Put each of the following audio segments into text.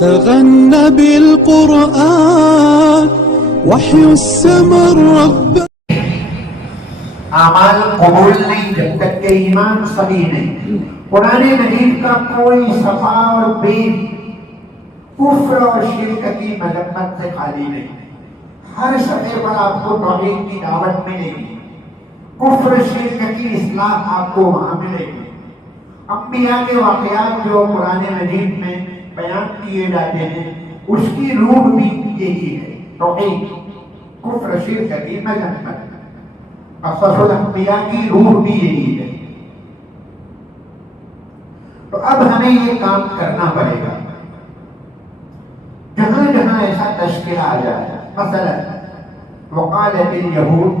تغنى بالقرآن وحي السماء الرب. اعمال قبول نہیں جب تک کہ ایمان صحیح نہیں. قرآن مجید کا کوئی صفحہ اور پیج کفر اور شرک کی مذمت سے خالی نہیں. ہر صفحے پر آپ کو توحید کی دعوت ملے گی، کفر شرک کی اصلاح آپ کو وہاں ملے گی. انبیاء کے واقعات جو قرآن مجید میں بیان کیے جاتے ہیں اس کی روح بھی یہی ہے، توحید، کفر شرک کی مذمت. قصص الانبیاء کی روح بھی یہی ہے. تو اب ہمیں یہ کام کرنا پڑے گا. جہاں جہاں ایسا تشکیل آ جائے، مثلا وقالت اليہود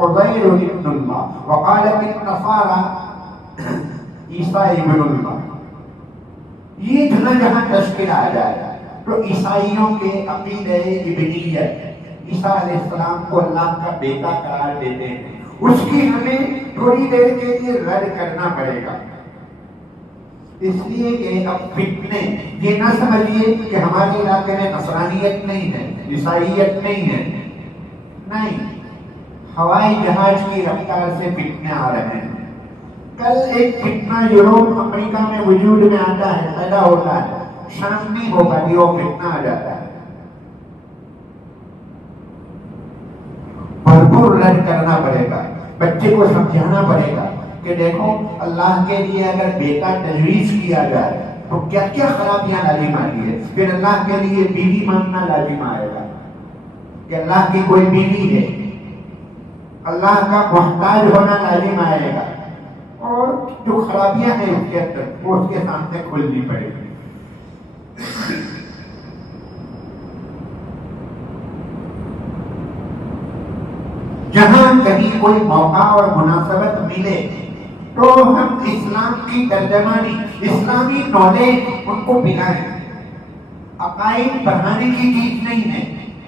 عزیر ابن اللہ، وقالت النصارى عیسیٰ ابن اللہ، یہ جہاں جہاں تشکیل آ جائے تو عیسائیوں کے عقیدہ ابنیت، عیسیٰ علیہ السلام کو اللہ کا بیٹا قرار دیتے ہیں، اس کی ہمیں تھوڑی دیر کے لیے رد کرنا پڑے گا. اس لیے کہ اب فتنے یہ نہ سمجھیے کہ ہمارے علاقے میں نصرانیت نہیں ہے، عیسائیت نہیں ہے. نہیں، ہوائی جہاز کی رفتار سے فتنے آ رہے ہیں. کل ایک فتنہ یوروپ امریکہ میں وجود میں آتا ہے، پیدا ہوتا ہے، شام نہیں ہو پاتی وہ فتنہ آ جاتا ہے. بھرپور رد کرنا پڑے گا، بچے کو سمجھانا پڑے گا کہ دیکھو اللہ کے لیے اگر بیٹا تجویز کیا جائے تو کیا کیا خرابیاں لازم آتی ہے. پھر اللہ کے لیے بیوی مانگنا لازم آئے گا کہ اللہ کی کوئی بیوی ہے، اللہ کا محتاج ہونا لازم آئے گا، اور جو خرابیاں ہیں اس کے اندر وہ اس کے سامنے کھلنی پڑے گی. جہاں کہیں کوئی موقع اور مناسبت ملے تو ہم اسلام کی ترجمانی، اسلامی نالج ان کو پلائیں. عقائد بڑھانے کی چیز نہیں ہے،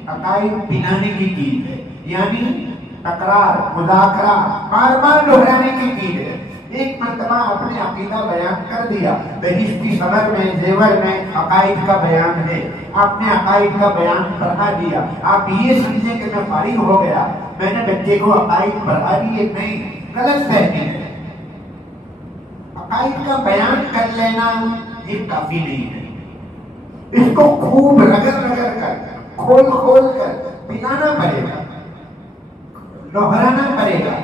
عقائد پلانے کی چیز ہے. یعنی تکرار، مذاکرہ، بار بار دہرانے کی چیز ہے. ایک مرتبہ اپنے عقیدہ بیان کر دیا، بہشتی صبر میں، زیور میں عقائد کا بیان ہے، آپ نے عقائد کا بیان پڑھا دیا. آپ یہ سمجھیں کہ میں فارغ ہو گیا، میں نے بچے کو عقائد پڑھا دیے. نہیں، غلط فہمی ہے. عقائد کا بیان کر لینا یہ کافی نہیں ہے. اس کو خوب رگڑ رگڑ کر، کھول کھول کر پلانا پڑے گا، دہرانا پڑے گا.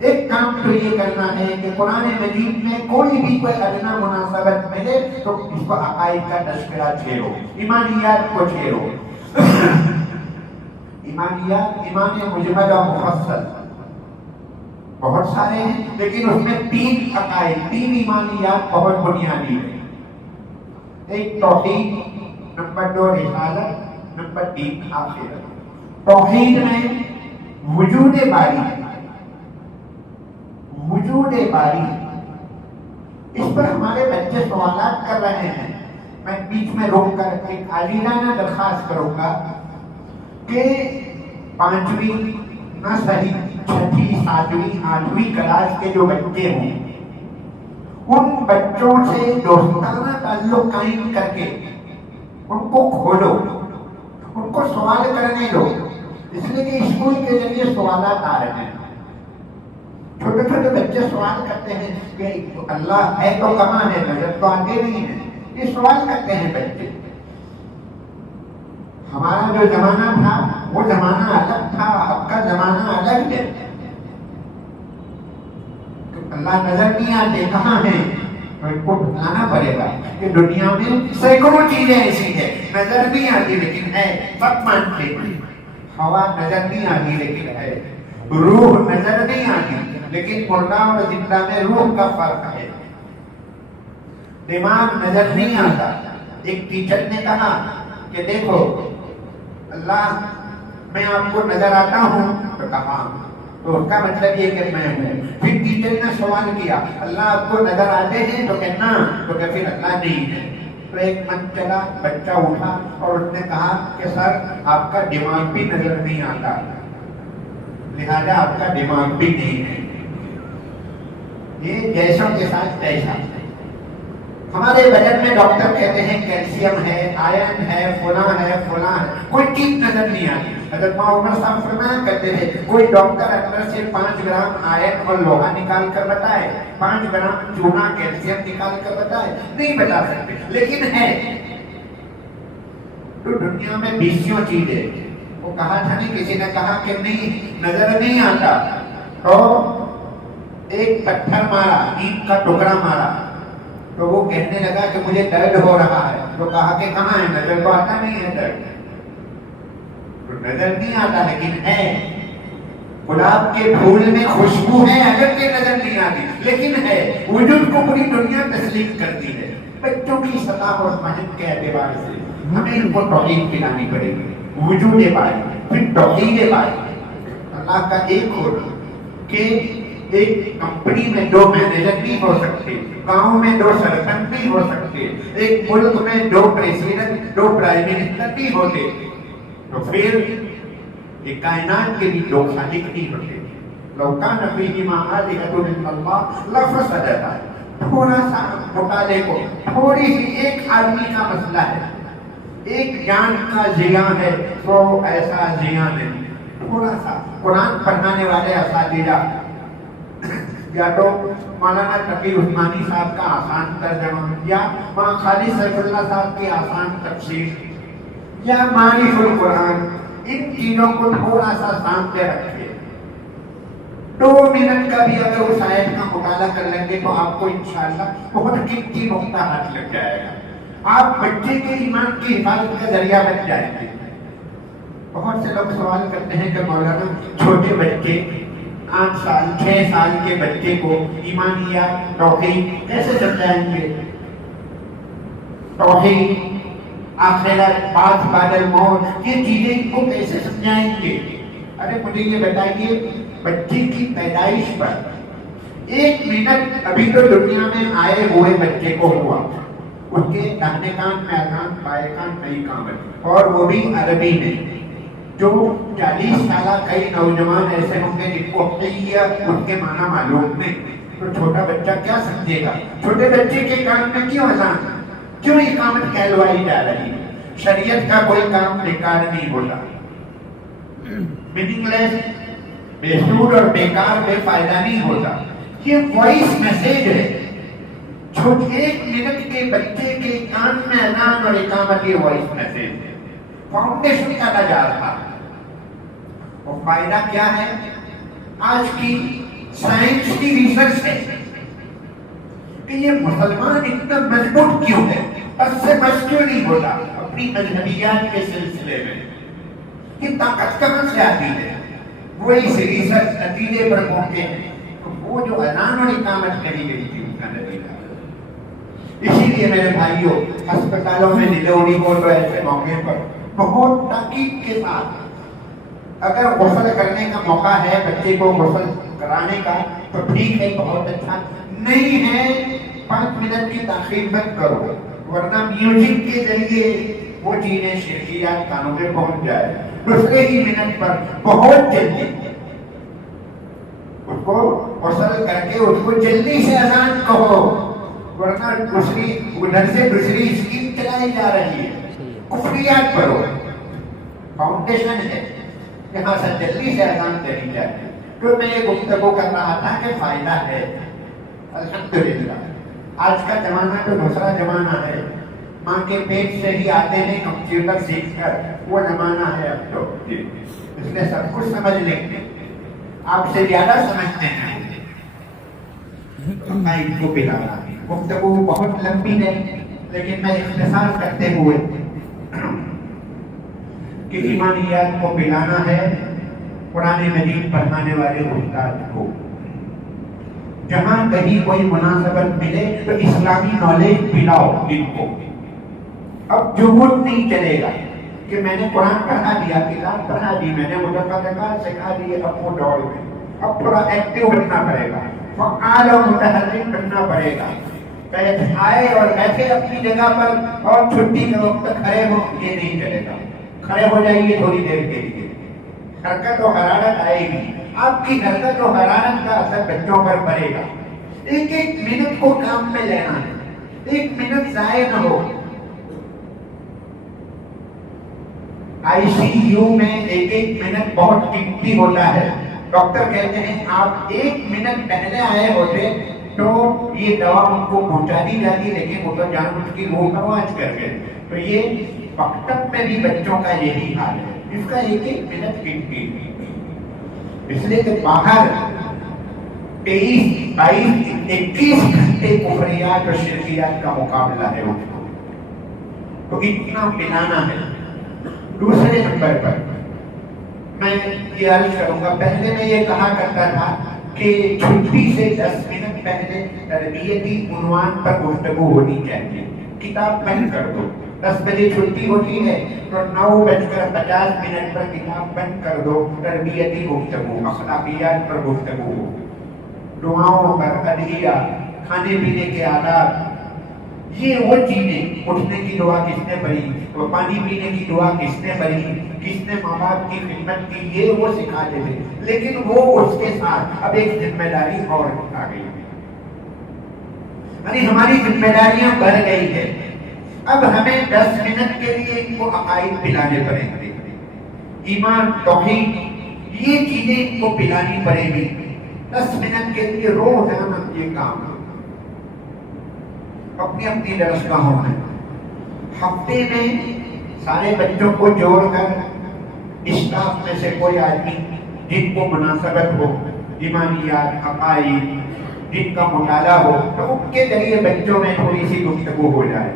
ایک کام تو یہ کرنا ہے کہ قرآن مجید میں کوئی بھی کوئی ادنا مناسبت ملے تو اس کو عقائد کا تذکرہ چھیڑو، ایمانیات کو چھیڑو. ایمانیات، ایمان مجمل و مفصل بہت سارے ہیں، لیکن اس میں 3 عقائد، 3 ایمانیات بہت بنیادی ہیں. ایک توحید، نمبر 2 رسالت، نمبر 3 آخرت. توحید میں وجود باری، وجود باری، اس پر ہمارے بچے سوالات کر رہے ہیں. میں بیچ میں روک کر ایک عاجزانہ درخواست کروں گا کہ 5ویں نہ صحیح 6ٹھی 7ویں 8ویں کلاس کے جو بچے ہوں ان بچوں سے دوستانہ تعلق قائم کر کے ان کو کھولو، ان کو سوال کرنے دو. اس لیے کہ اسکول کے ذریعے سوالات آ رہے ہیں. چھوٹے چھوٹے بچے سوال کرتے ہیں کہ اللہ ہے تو کہاں ہے، نظر تو آتے نہیں ہے. یہ سوال کرتے ہیں بچے. ہمارا جو زمانہ تھا وہ زمانہ الگ تھا، اب کا زمانہ الگ ہے. اللہ نظر نہیں آتے کہاں ہیں تو ان کو بتانا پڑے گا کہ دنیا میں سینکڑوں چیزیں ایسی ہیں نظر نہیں آتی لیکن ہے، سب مانتے ہیں. ہوا نظر نہیں آتی لیکن ہے، روح نظر نہیں آتی لیکن مردہ اور زندہ میں روح کا فرق ہے. دماغ نظر نہیں آتا. ایک ٹیچر نے کہا کہ دیکھو اللہ میں آپ کو نظر آتا ہوں تو کہا، تو اس کا مطلب یہ کہ میں ہوں. پھر ٹیچر نے سوال کیا اللہ آپ کو نظر آتے ہیں تو کہنا، تو کہ پھر اللہ نہیں ہے. تو ایک من چلا، بچہ اٹھا اور اس نے کہا کہ سر آپ کا دماغ بھی نظر نہیں آتا، لہذا آپ کا دماغ بھی نہیں ہے. یہ جیسوں کے ساتھ تیسا. ہمارے بدن میں ڈاکٹر کہتے ہیں کیلشیم ہے، آئرن ہے، فلاں ہے، کوئی چیز نظر نہیں آتی. حضرت عمر صاحب فرمایا کرتے تھے کوئی ڈاکٹر اندر سے 5 گرام آئرن اور لوہا نکال کر بتائے، 5 گرام چونا کیلشیم نکال کر بتائے، نہیں بتا سکتے، لیکن ہے. تو دنیا میں 20 چیزیں. وہ کہا تھا نہیں، کسی نے کہا کہ نہیں نظر نہیں آتا، تو ایک پتھر مارا، اینٹ کا ٹکڑا مارا، تو وہ کہنے لگا کہ مجھے درد ہو رہا ہے. تو کہا کہ کہاں ہے؟ نظر کو آتا نہیں ہے درد. تو نظر نہیں آتا لیکن ہے. گلاب کے پھول میں خوشبو ہے، اگر کہ نظر نہیں آتی لیکن ہے. وجود کو پوری دنیا تسلیم کرتی ہے. بچوں کی سطح اور مہم کے اعتبار سے ہمیں ان کو توحید پلانی پڑے گی. وجود باری، پھر توحید باری. اللہ کا ایک ہونا کہ ایک کمپنی میں 2 مینیجر نہیں ہو سکتے، گاؤں میں 2 سرپنچ نہیں ہو سکتے، ایک ملک میں 2 پریزیڈنٹ 2 پرائم منسٹر نہیں ہوتے، تو پھر یہ کائنات کے بھی 2 خالق نہیں ہوتے. لو کان فیہما آلہۃ الا اللہ لفسدتا. تھوڑا سا مطالعے کو، تھوڑی سی ایک آدمی کا مسئلہ ہے، ایک جان کا زیاں ہے تو ایسا زیاں نہیں. تھوڑا سا قرآن پڑھانے والے اساتذہ یا تو مولانا تقی عثمانی صاحب کا آسان ترجمہ، یا مولانا خالد سیف اللہ صاحب کی آسان تفسیر، یا معرف القرآن، ان چیزوں کو تھوڑا سا سامنے رکھیے. 2 منٹ کا بھی اگر اس آیت کا مطالعہ کر لیں گے تو آپ کو انشاءاللہ بہت قیمتی نقطہ ہاتھ لگ جائے گا. آپ بچے کے ایمان کی حفاظت کا ذریعہ بن جائیں گے. بہت سے لوگ سوال کرتے ہیں کہ مولانا چھوٹے بچے 8 سال 6 سال کے بچے کو ایمانیات توحید کیسے سمجھائیں گے؟ توحید، آخرت، بعث بعد الموت، یہ چیزیں ان کو کیسے سمجھائیں گے؟ ارے مجھے یہ بتائیے، بچے کی پیدائش پر 1 منٹ ابھی تو دنیا میں آئے ہوئے بچے کو ہوا، اس کے داہنے کان میں اذان، بائیں کان نئی کامت، اور وہ بھی عربی میں. جو 40 سالہ کئی نوجوان ایسے ہوں گے جن کو ان کے معنی معلوم نہیں، تو چھوٹا بچہ کیا سمجھے گا؟ چھوٹے بچے کے کان میں کیوں اذان، کیوں اقامت کہلوائی جا رہی ہے؟ شریعت کا کوئی کام بیکار نہیں ہوتا، میننگ لیس، بے سود اور بیکار بے فائدہ نہیں ہوتا. یہ وائس میسج ہے. 1 منٹ کے بچے کے کان میں اذان اور اقامت، یہ وائس میسج ہے. فاؤنڈیشن کا نجات تھا. اور فائدہ کیا ہے؟ آج کی سائنس کی ریسرچ ہے کہ یہ مسلمان اتنا مضبوط کیوں ہے، اس سے بچ کیوں نہیں ہوتا اپنی مذہبیات کے سلسلے میں. یہ طاقت کہاں سے آتی ہے؟ وہ اس ریسرچ نتیجے پر پہنچے ہیں. وہ جو اذان اور اقامت کری گئی تھی اس کا نتیجہ. اسی لیے میرے بھائیوں، ہسپتالوں میں ڈلیوری ہو تو ایسے موقع پر بہت تاکید کے ساتھ اگر غسل کرنے کا موقع ہے بچے کو غسل کرانے کا تو ٹھیک ہے، بہت اچھا. نہیں ہے 5 منٹ کی تاخیر مت کرو، ورنہ میوزک کے ذریعے وہ چیزیں شرکیات کانوں میں پہنچ جائے. دوسرے ہی منٹ پر بہت جلدی اس کو غسل کر کے اس کو جلدی سے اذان کہو، ورنہ ادھر سے دوسری اسکیم چلائی جا رہی ہے. کفریات پڑھو. فاؤنڈیشن ہے یہاں سے جلدی سے اذان دینی چاہیے. تو میں یہ گفتگو کر رہا تھا کہ فائدہ ہے الحمدللہ. آج کا زمانہ تو دوسرا زمانہ ہے. ماں کے پیٹ سے ہی آتے ہیں کمپیوٹر سیکھ کر، وہ زمانہ ہے اب تو. اس لیے سب کچھ سمجھ لیں گے، آپ سے زیادہ سمجھتے ہیں. میں ان کو پلا رہا ہوں. گفتگو بہت لمبی ہے لیکن میں اختصار کرتے ہوئے کہ ایمانیات کو پلانا ہے قرآن مجید پڑھانے والے استاد کو. جہاں کہیں کوئی مناسبت ملے تو اسلامی نالج پلاؤ ان کو. اب جھوٹ نہیں چلے گا کہ میں نے قرآن پڑھا دیا، کتاب پڑھا دی، میں نے متفقات سکھا دیے، اب وہ دوڑ میں. اب تھوڑا ایکٹیو بننا پڑے گا، فعال اور متحرک بننا پڑے گا. آئے اور بیٹھے اپنی جگہ پر اور چھٹی کے وقت کھڑے ہو، یہ نہیں چلے گا. کھڑے ہو جائیے تھوڑی دیر کے لیے. حرکت و حرارت آئے گی. آپ کی حرکت و حرارت کا اثر بچوں پر پڑے گا. 1 منٹ کو کام میں لینا ہے. ایک منٹ ضائع نہ ہو. آئی سی یو میں ایک ایک منٹ بہت قیمتی ہوتا ہے. ڈاکٹر کہتے ہیں آپ ایک منٹ پہلے آئے ہوتے تو یہ دوا ان کو پہنچا دی جاتی، لیکن وہ تو جان بوجھ کے روح پرواز کر گئے. تو یہ مکتب میں بھی بچوں کا یہی حال ہے، اس کا ایک ایک منٹ قیمتی. اس لیے کہ باہر 23، 22، 21 گھنٹے کفریات اور شرکیات کا مقابلہ ہے ان کو، تو اتنا پلانا ہے. دوسرے نمبر پر میں یہ عرض کروں گا، پہلے میں یہ کہا کرتا تھا کہ چھٹی سے 10 منٹ پہلے تربیتی عنوان پر گفتگو ہونی چاہیے. کتاب بند کر دو، 10 بجے چھٹی ہوتی ہے تو 9:50 پر کتاب بند کر دو، تربیتی گفتگو، اخلاقیات پر گفتگو ہو، دعاؤں پر، ادعیہ، کھانے پینے کے آداب، یہ وہ چیزیں. اٹھنے کی دعا کس نے پڑھی، پانی پینے کی دعا کس نے پڑھی، کس نے ماں باپ کی خدمت کی، یہ وہ سکھاتے تھے. لیکن وہ اس کے ساتھ اب ایک ذمہ داری اور آ گئی، یعنی ہماری ذمہ داریاں بڑھ گئی ہے. اب ہمیں 10 منٹ کے لیے ان کو عقائد پلانے پڑیں گے، ایمان، توحید، یہ چیزیں ان کو پلانی پڑے گی. 10 منٹ کے لیے روزانہ یہ کام اپنی اپنی درسگاہوں میں، ہفتے میں سارے بچوں کو جوڑ کر اسٹاف میں سے کوئی آدمی جن کو مناسبت ہو، ایمانیات، عقائد، جن کا مطالعہ ہو، تو ان کے ذریعے بچوں میں تھوڑی سی گفتگو ہو جائے.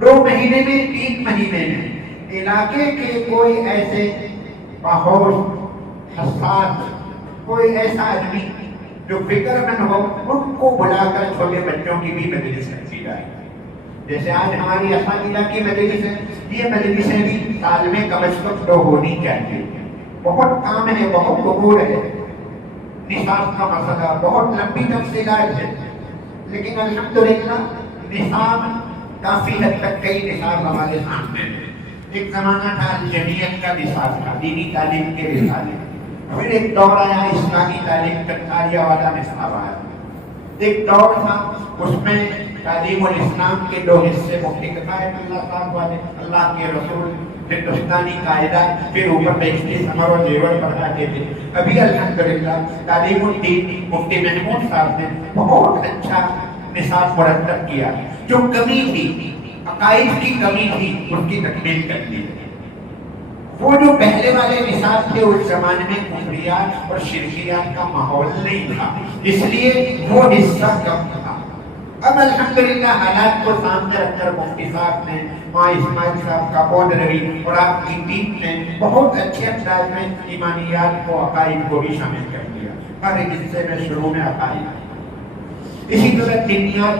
2 مہینے میں، 3 مہینے میں علاقے کے کوئی ایسے باہوش، حساس، کوئی ایسا آدمی جو فکر مند ہو، ان کو بلا کر چھوٹے بچوں کی بھی مجلس رکھی جائے. جیسے آج ہماری اساتذہ کی مجلس ہے، یہ مجلسیں بھی سال میں کم از کم 2 ہونی چاہیے. بہت کام ہے، بہت امور ہے، نصاب کا مسئلہ، بہت لمبی تفصیلات ہے، لیکن الحمدللہ نصاب کافی حد تک، کئی نصاب ہمارے سامنے ہیں. ایک زمانہ تھا جمعیت کا نصاب تھا، دینی تعلیم کے رسالے. پھر ایک دور آیا اسلامی تعلیم تنخواہیہ والا نصاب آیا. ایک دور تھا اس میں تعلیم الاسلام کے 2 حصے، مفتی کفایت اللہ صاحب والے، اللہ کے رسول، ہندوستانی قاعدہ، پھر اوپر بیشتی ثمر اور زیور پڑھاتے تھے. ابھی الحمدللہ تعلیم الدین مفتی محمود صاحب نے بہت اچھا نصاب مرتب کیا. جو کمی تھی، عقائد کی کمی تھی، اس کی تکمیل کر دی. وہ جو پہلے والے نصاب تھے اس زمانے میں کفریات اور شرکیات کا ماحول نہیں تھا، اس لیے وہ حصہ کم تھا. اب الحمدللہ حالات کو سامنے رکھ کر مفتی صاحب نے، ماں اسماعیل صاحب کا بود روی اور آپ کی ٹیم نے بہت اچھے انداز میں ایمانیات کو، عقائد کو بھی شامل کر دیا. ہر ایک حصے میں شروع میں عقائد. اسی طرح دنیات،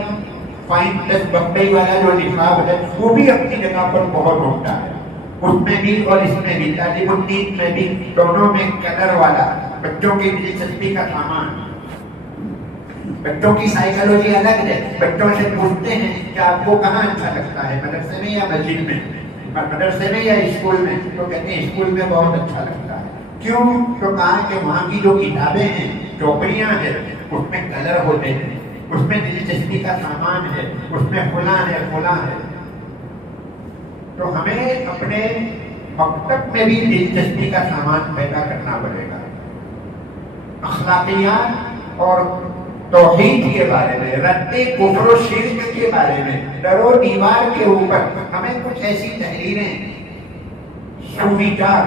فائن پلس بمبئی والا جو نصاب ہے وہ بھی اپنی جگہ پر بہت عمدہ ہے. اس میں بھی اور اس میں بھی، تعلیم الدین میں بھی، دونوں میں کلر والا، بچوں کی دلچسپی کا سامان. بچوں کی سائیکالوجی الگ ہے. بچوں سے پوچھتے ہیں کہ آپ کو کہاں اچھا لگتا ہے، مدرسے میں یا مسجد میں، اور مدرسے میں یا اسکول میں، تو کہتے ہیں اسکول میں بہت اچھا لگتا ہے. کیوں؟ تو کہا کہ وہاں کی جو کتابیں ہیں، چوپڑیاں ہیں، اس میں کلر ہوتے ہیں، اس میں دلچسپی کا سامان ہے، اس میں فلاں ہے، فلاں ہے. تو ہمیں اپنے مکتب میں بھی دلچسپی کا سامان پیدا کرنا پڑے گا. اخلاقیات اور توحید کے بارے میں، رد کفر و شرک کے بارے میں، در و دیوار کے اوپر ہمیں کچھ ایسی تحریریں، سویچار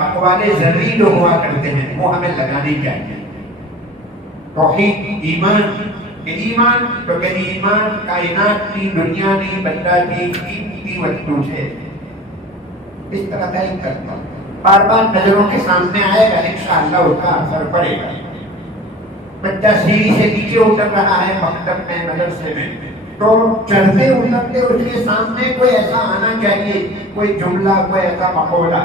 اقوال زرعی جو ہوا کرتے ہیں وہ ہمیں لگانی چاہیے. توحید، ایمان تو کہ ایمان کائنات کی، دنیا کی، بندہ کی قیمتی وستو ہے. اس طرح کا ایک کرتا بار بار نظروں کے سامنے آئے گا، انشاءاللہ اس کا اثر پڑے گا. بچہ سیڑھی سے نیچے اتر رہا ہے مکتب میں، مدرسے میں، تو چڑھتے اترتے اس کے سامنے کوئی ایسا آنا چاہیے، کوئی جملہ، کوئی ایسا مقولہ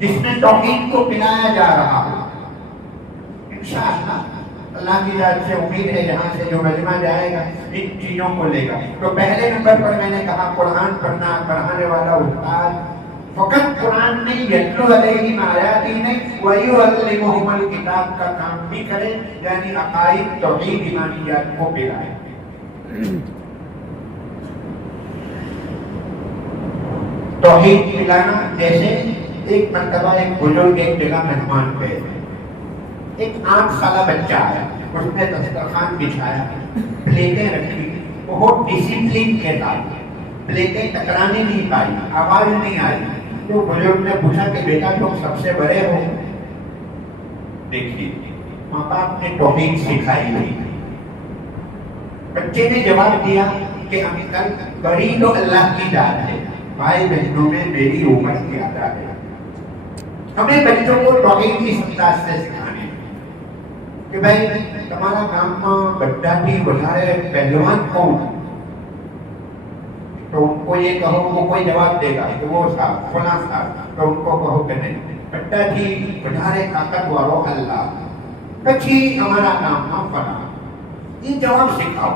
جس میں توحید کو پلایا جا رہا ہو. انشاءاللہ اللہ کی ذات سے امید ہے یہاں سے جو مجمع جائے گا ان چیزوں کو لے گا. تو پہلے نمبر پر میں نے کہا قرآن پڑھنا، پڑھانے والا استاد فقط قرآن میں یتلو علیہم آیات ہی نہیں وَيُعَلِّمُهُمُ الْکتاب کا کام بھی کرے، یعنی عقائد توحید ایمانیات کو پلائے۔ توحید پلانا، جیسے ایک مرتبہ ایک بزرگ ایک جگہ مہمان گئے، ایک 8 سالہ بچہ آیا، اس نے دسترخوان بچھایا، پلیٹیں رکھی، بہت ڈسپلن کے ساتھ پلیٹیں ٹکرانے نہیں پائی، آواز نہیں آئی۔ تو بزرگ نے پوچھا کہ بیٹا تم سب سے بڑے ہو؟ دیکھیے ماں باپ نے توحید سکھائی ہوئی۔ بچے نے جواب دیا کہ انکل بڑی تو اللہ کی ذات ہے، بھائی بہنوں میں میری عمر زیادہ ہے۔ ہمیں بچوں کو توحید کی انداز سے سکھانے کہ بھائی تمہارا کام بڑا بھی بڑھائے پہلوان کون، تو ان کو یہ کہو، وہ کوئی جواب دے گا کہ وہ صاحب فلاں صاحب، تو ان کو کہو کہ نہیں بڑا جی بڑھارے طاقت والو اللہ، بچی ہمارا کام فلاں۔ یہ جواب سکھاؤ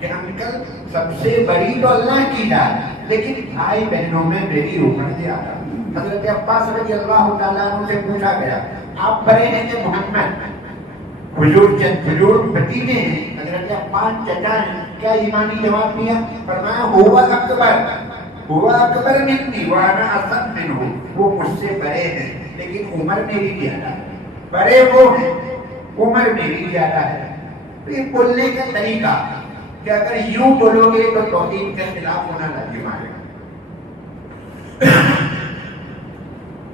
کہ انکل سب سے بڑی تو اللہ کی ذات، لیکن بھائی بہنوں میں میری عمر زیادہ۔ حضرت عباس رضی اللہ تعالیٰ عنہ سے پوچھا گیا آپ بڑے ہیں کہ محمد؟ حضور بھتیجے ہیں، حضرت عباس چچا ہیں، کیا ایمانی جواب دیا؟ فرمایا ہوا اکبر منی وانا اصغر منہ، وہ مجھ سے بڑے ہیں لیکن عمر میری زیادہ ہے۔ بڑے وہ ہیں، عمر میری زیادہ ہے۔ یہ بولنے کا طریقہ کہ اگر یوں بولو گے تو توحید کے خلاف ہونا لازم آئے گا۔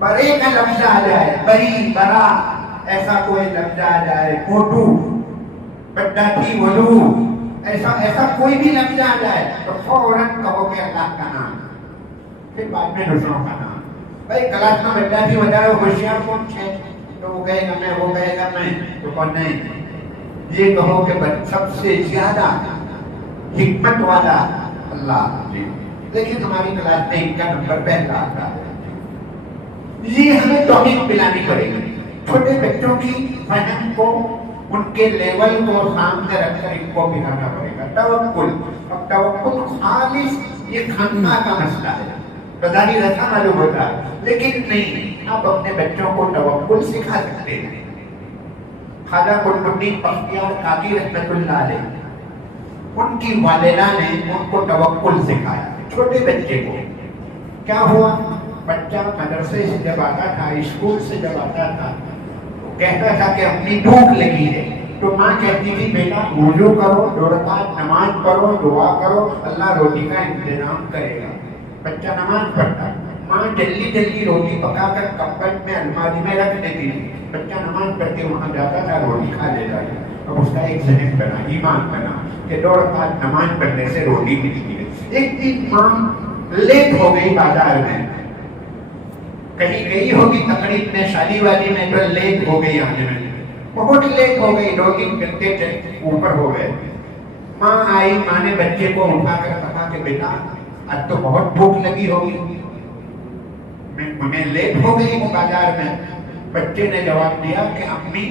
بڑے کا لفظ آ جائے، بڑی بڑا ایسا کوئی لفظ آ جائے، موٹو بڑا تھی ولو، ایسا کوئی بھی لفظ آ جائے تو فوراً کہو کہ اللہ کا نام، پھر بعد میں دوسروں کا نام۔ بھائی کلاس میں بڑا تھی بتا رہا ہوشیار کون ہے، تو وہ کہے گا میں، وہ کہے گا میں، تو کون نہیں۔ یہ کہو کہ سب سے زیادہ حکمت والا اللہ، لیکن ہماری کلاس میں ان کا نمبر پہلا آتا ہے۔ یہ ہمیں توحید پلانی پڑے گی، چھوٹے بچوں کی فہم کو، ان کے لیول کو سامنے رکھ کر ان کو پلانا پڑے گا۔ توکل، اب توکل خالص یہ خانقاہ کا مسئلہ ہے، بظاہر ایسا معلوم ہوتا ہے لیکن نہیں، آپ اپنے بچوں کو توکل سکھا سکتے ہیں۔ خواجہ قطب الدین بختیار قادری رحمۃ اللہ علیہ، ان کی والدہ نے ان کو توکل سکھایا، چھوٹے بچے کو۔ کیا ہوا، بچہ مدرسے سے جب آتا تھا، اسکول سے جب آتا تھا، کہتا تھا کہ اپنی بھوک لگی ہے، تو ماں کہتی تھی بیٹا وضو کرو، 2 رکعت نماز پڑھو، دعا کرو، اللہ روٹی کا انتظام کرے گا۔ بچہ نماز پڑھتا، ماں جلدی جلدی روٹی پکا کر کپبورڈ میں الماری میں رکھ دیتی تھی، بچہ نماز پڑھ کے وہاں جاتا تھا، روٹی کھا لیتا تھا۔ اب اس کا ایک ذہن بنا، ایمان بنا کہ 2 رکعت نماز پڑھنے سے روٹی ملتی ہے۔ ایک دن ماں لیٹ ہو گئی بازار میں، کہیں گئی ہوگی تقریب میں، شادی والی میں، تو لیٹ ہو گئی آنے میں، بہت لیٹ ہو گئی، 2-3 گھنٹے اوپر ہو گئے۔ ماں آئی، ماں نے بچے کو اٹھا کر کہا کہ بیٹا آج تو بہت بھوک لگی ہوگی، میں لیٹ ہو گئی ہوں بازار میں۔ بچے نے جواب دیا کہ امی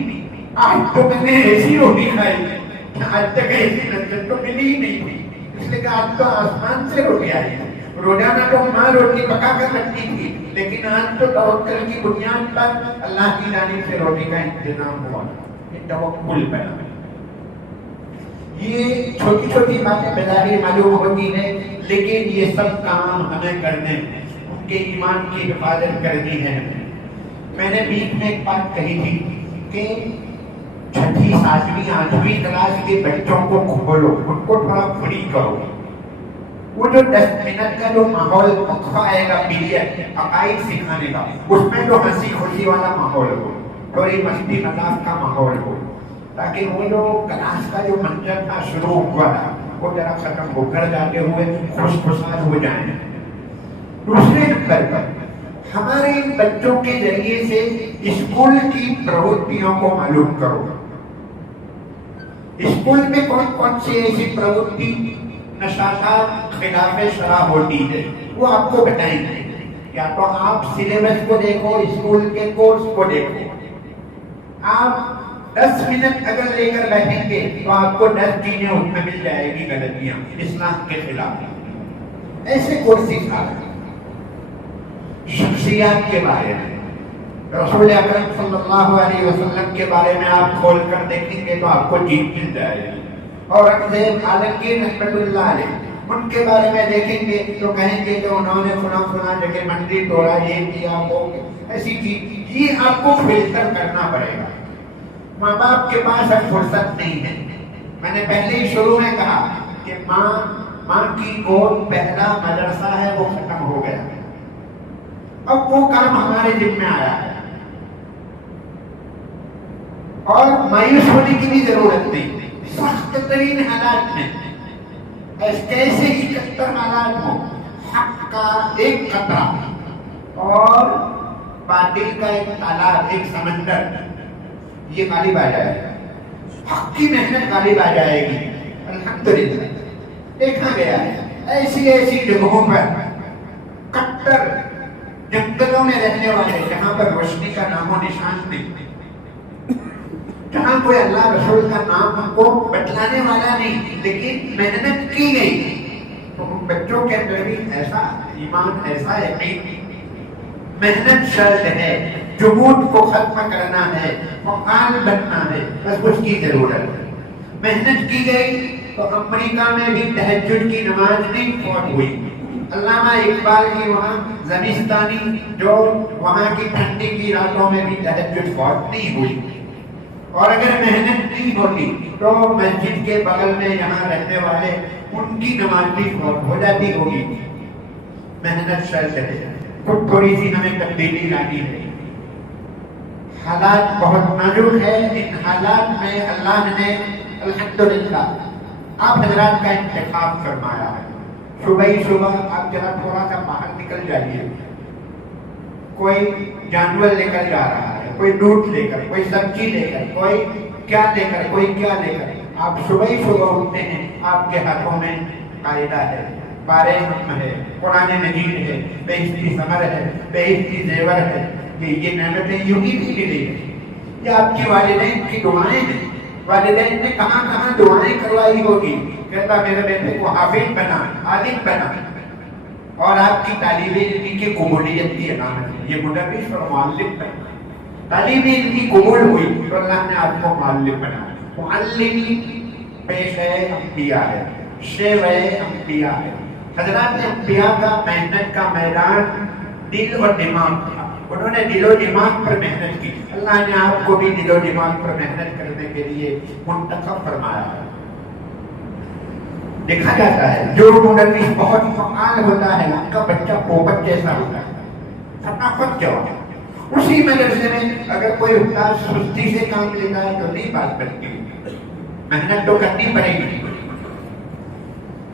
آج تو میں نے ایسی روٹی کھائی، آج تک ایسی لذت تو ملی ہی نہیں تھی، اس لیے کہ آج تو آسمان سے روٹی آئی ہے۔ روزانہ تو ماں روٹی پکا کر رکھتی تھی، لیکن آج تو توکل کی بنیاد پر اللہ کی جانب سے روٹی کا انتظام ہوا۔ یہ توکل بنا۔ یہ چھوٹی چھوٹی باتیں بظاہر معلوم ہوتی ہیں، لیکن یہ سب کام ہمیں کرنے ہیں، ان کے ایمان کی حفاظت کرنی ہے۔ میں نے بیچ میں ایک بات کہی تھی کہ 6ٹھی 7ویں 8ویں کلاس کے بچوں کو کھولو، ان کو تھوڑا فری کرو۔ وہ جو 10 منٹ کا جو ماحول وقفہ آئے گا، پیریڈ عقائد سکھانے کا، اس میں جو ہنسی خوشی والا ماحول ہو، تھوڑی مستی مذاق کا ماحول ہو، تاکہ وہ جو کلاس کا جو منظر تھا شروع ہوا تھا وہ ذرا ختم ہو کر جاتے ہوئے خوش خوشحال ہو جائیں۔ دوسرے نمبر پر ہمارے بچوں کے ذریعے سے اسکول کی پروتیوں کو معلوم کرو۔ اسکول میں کون کون سی ایسی پروتی نشاطات خلاف شرع ہوتی ہے وہ آپ کو بتائیں گے۔ یا تو آپ سلیبس کو دیکھو، اسکول کے کورس کو دیکھو، آپ 10 منٹ اگر لے کر بیٹھیں گے تو آپ کو 10 چیزیں اس میں مل جائے گی غلطیاں اسلام کے خلاف۔ ایسے کورسز آ رہے ہیں۔ شخصیات کے بارے میں. رسول اکرم صلی اللہ علیہ وسلم کے بارے میں آپ کھول کر دیکھیں گے تو آپ کو جیت مل جائے گی. اورنگزیب عالمگیر رحمۃ اللہ علیہ ان کے بارے میں دیکھیں گے تو کہیں گے کہ انہوں نے فلاں جگہ منڈی توڑا، یہ کیا، وہ ایسی چیز. یہ آپ کو فلٹر کرنا پڑے گا. ماں باپ کے پاس اب فرصت نہیں ہے. میں نے پہلے ہی شروع میں کہا کہ ماں کی گود پہلا مدرسہ ہے، وہ ختم ہو گیا. اب وہ کام ہمارے ذمہ آیا ہے اور مایوس ہونے کی بھی ضرورت نہیں. سخت ترین حالات میں کیسے ہی کٹر حالات ہو، حق کا ایک قطرہ اور باطل کا ایک تالاب، ایک سمندر، یہ غالب آ جائے گا. حق کی محنت غالب آ جائے گی. الحمدللہ دیکھا گیا ہے ایسی جگہوں پر کٹر جنگلوں میں رہنے والے، جہاں پر روشنی کا نام و نشان نہیں، جہاں کوئی اللہ رسول کا نام ہم کو بتلانے والا نہیں، لیکن محنت کی گئی. تو ان بچوں کے اندر بھی ایسا ایمان، ایسا یقین، محنت شرط ہے. جمود کو ختم کرنا ہے، فعال بننا ہے، بس اس کی ضرورت ہے. محنت کی گئی تو امریکہ میں بھی تہجد کی نماز نہیں فوت ہوئی. علامہ اقبال کی وہاں زمستانی جو وہاں کی ٹھنڈی کی راتوں میں بھی تہجد فوت نہیں ہوئی. اور اگر محنت نہیں ہوتی تو مسجد کے بغل میں یہاں رہنے والے ان کی نماز بھی فوت ہو جاتی ہوگی. محنت شرط ہے. تھوڑی سی ہمیں تبدیلی لانی ہے. حالات بہت نازک ہے. ان حالات میں اللہ نے الحمدللہ آپ حضرات کا انتخاب فرمایا ہے. صبح آپ ذرا تھوڑا سا باہر نکل جائیے. کوئی جانور لے کر جا رہا ہے، کوئی دودھ لے کر، کوئی سبزی لے کر، کوئی کیا لے کر، کوئی کیا لے کر. آپ صبح اٹھتے ہیں، آپ کے ہاتھوں میں قاعدہ ہے، بارے ہے، قرآن مجید ہے، بہشتی ثمر ہے، بہشتی زیور ہے. یہ نعمتیں یوں ہی نہیں ملی ہیں. یہ آپ کی والدین کی دعائیں ہیں. والدین نے کہاں کہاں دعائیں کروائی ہوگی. کہتا میرے بیٹے کو حافظ بنا، عالم بنا. اور آپ کی طالب علمی کی قبولیت کی علامت ہے یہ مدرس اور معلم بنا. طالب علم کی قبول ہوئی تو اللہ نے آپ کو معلم بنا. معلم پیش ہے انبیاء ہے، شیو ہے انبیاء ہے. حضرات انبیاء کا محنت کا میدان دل اور دماغ تھا. انہوں نے دل و دماغ پر محنت کی. اللہ نے آپ کو بھی دل و دماغ پر محنت کرنے کے لیے منتخب فرمایا ہے. دیکھا جاتا ہے جو مدرس بہت فعال ہوتا ہے ان کا بچہ پوپٹ جیسا ہوتا ہے، فٹافٹ جواب. اسی مدرسے میں اگر کوئی استاد سستی سے کام لیتا ہے تو نہیں بات بنتی. محنت تو کرنی پڑے گی.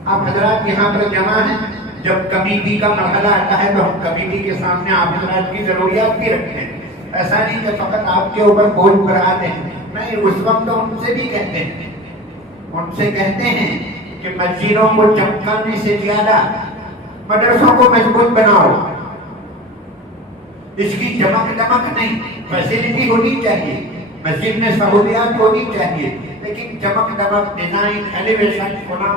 آپ حضرات یہاں پر جمع ہیں. جب کمیٹی کا مرحلہ آتا ہے تو ہم کمیٹی کے سامنے آپ حضرات کی ضروریات بھی رکھتے ہیں. ایسا نہیں کہ فقط آپ کے اوپر بوجھ بڑھاتے ہیں. نہیں، اس وقت تو ان سے بھی کہتے ہیں، ان سے کہتے ہیں کہ مسجدوں کو چمکانے سے زیادہ مدرسوں کو مضبوط بناؤ. اس کی چمک نہیں، فیسلٹی ہونی چاہیے، مسجد میں سہولیات ہونی چاہیے، لیکن چمک دمک، ڈیزائن، ایلیویشن، فلاں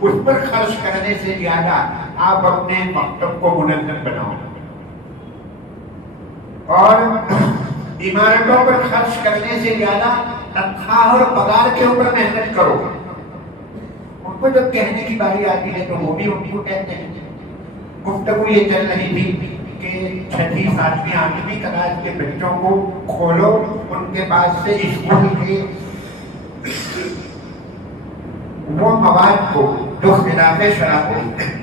اس پر خرچ کرنے سے زیادہ آپ اپنے مکتب کو منظم بناؤ اور عمارتوں پر خرچ کرنے سے زیادہ تنخواہ اور پگار کے اوپر محنت کرو. ان کو جب کہنے کی باری آتی ہے تو وہ بھی ان کو کہتے ہیں. گفتگو یہ چل رہی تھی کہ 6ویں 7ویں 8ویں کلاس کے بچوں کو کھولو، ان کے پاس سے اسکول کے وہ مواد کو جو خلاف شرع ہوتے ہیں.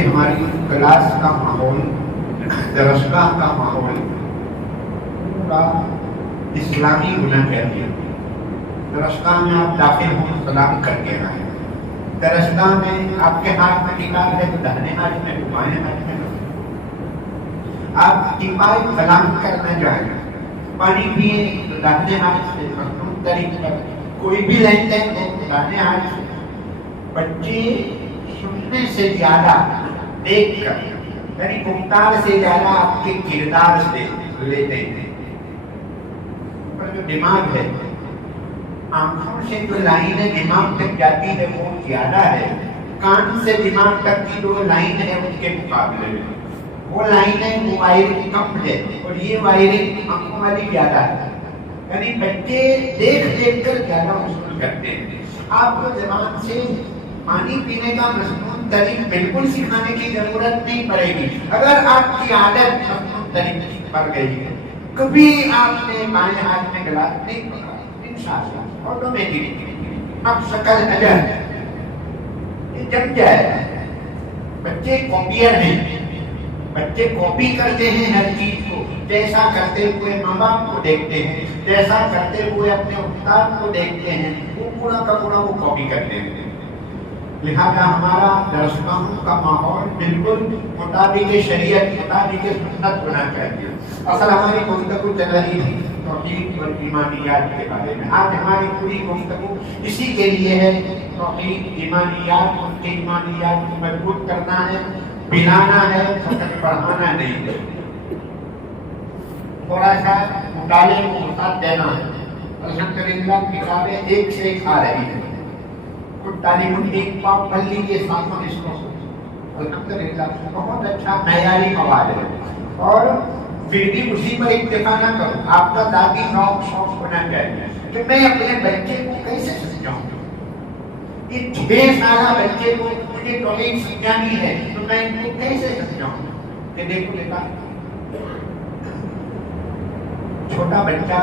ہماری کلاس کا ماحول، درسگاہ کا ماحول پورا اسلامی ہونا چاہیے. درسگاہ میں آپ داخل ہوں سلام کر کے آئیں. درسگاہ میں آپ کے ہاتھ میں کتاب ہے تو دہنے ہاتھ میں، بائیں ہاتھ میں آپ کتاب سلام کرنا جائیں. پانی پیئیں تو دہنے ہاتھ سے، مخصوص طریقے پر کوئی بھی لین دین ہو دہنے ہاتھ سے. بچے سننے سننے سے زیادہ دیکھ کر، یعنی گفتار سے زیادہ آپ کے کردار سے لیتے ہیں. پر جو دماغ ہے، آنکھوں سے جو لائنیں دماغ تک جاتی ہے وہ زیادہ ہے، کان سے دماغ تک کی جو لائن ہے اس کے مقابلے میں وہ لائنیں وہ وائرنگ کم ہے اور یہ وائرنگ آنکھوں والی زیادہ ہے. یعنی بچے دیکھ دیکھ کر زیادہ وصول کرتے ہیں. آپ کو زبان سے پانی پینے کا مصنون طریق بالکل سکھانے کی ضرورت نہیں پڑے گی. اگر آپ کی عادت مصنون طریق پڑ گئی ہے، کبھی آپ نے بائیں ہاتھ میں گلاس نہیں پکڑا، انشاءاللہ آٹومیٹک اب شکل نظر یہ جم جائے. بچے کاپیئر ہیں، بچے کاپی کرتے ہیں ہر چیز کو. جیسا کرتے ہوئے ماں باپ کو دیکھتے ہیں، جیسا کرتے ہوئے اپنے استاد کو دیکھتے ہیں، وہ پورا کا پورا وہ کاپی کرتے ہیں. لہذا ہمارا درس گاہوں کا ماحول بالکل مطابق شریعت، مطابق سنت ہونا چاہیے. اصل ہماری گفتگو چل رہی تھی توحید اور ایمانیات کے بارے میں. آج ہماری پوری گفتگو اسی کے لیے ہے. توحید، ایمانیات، ان کے ایمانیات کو مضبوط کرنا ہے، بنانا ہے، فقط پڑھانا نہیں ہے. تھوڑا سا مطالعے کو وسعت دینا ہے. الحمدللہ کتابیں ایک سے ایک آ رہی ہیں. کچھ تعلیم الدین پاک پڑھ لیجیے ساتھوں اس کو. الحمدللہ بہت اچھا معیاری مواد ہے. اور پھر بھی اسی پر اکتفا نہ کرو. آپ کا ذاتی شوق ہونا چاہیے کہ میں اپنے بچے کو کیسے سمجھاؤں. یہ 6 سالہ بچے کو مجھے توحید سمجھانی ہے تو میں ان کو کیسے سمجھاؤں کہ دیکھو بیٹا، چھوٹا بچہ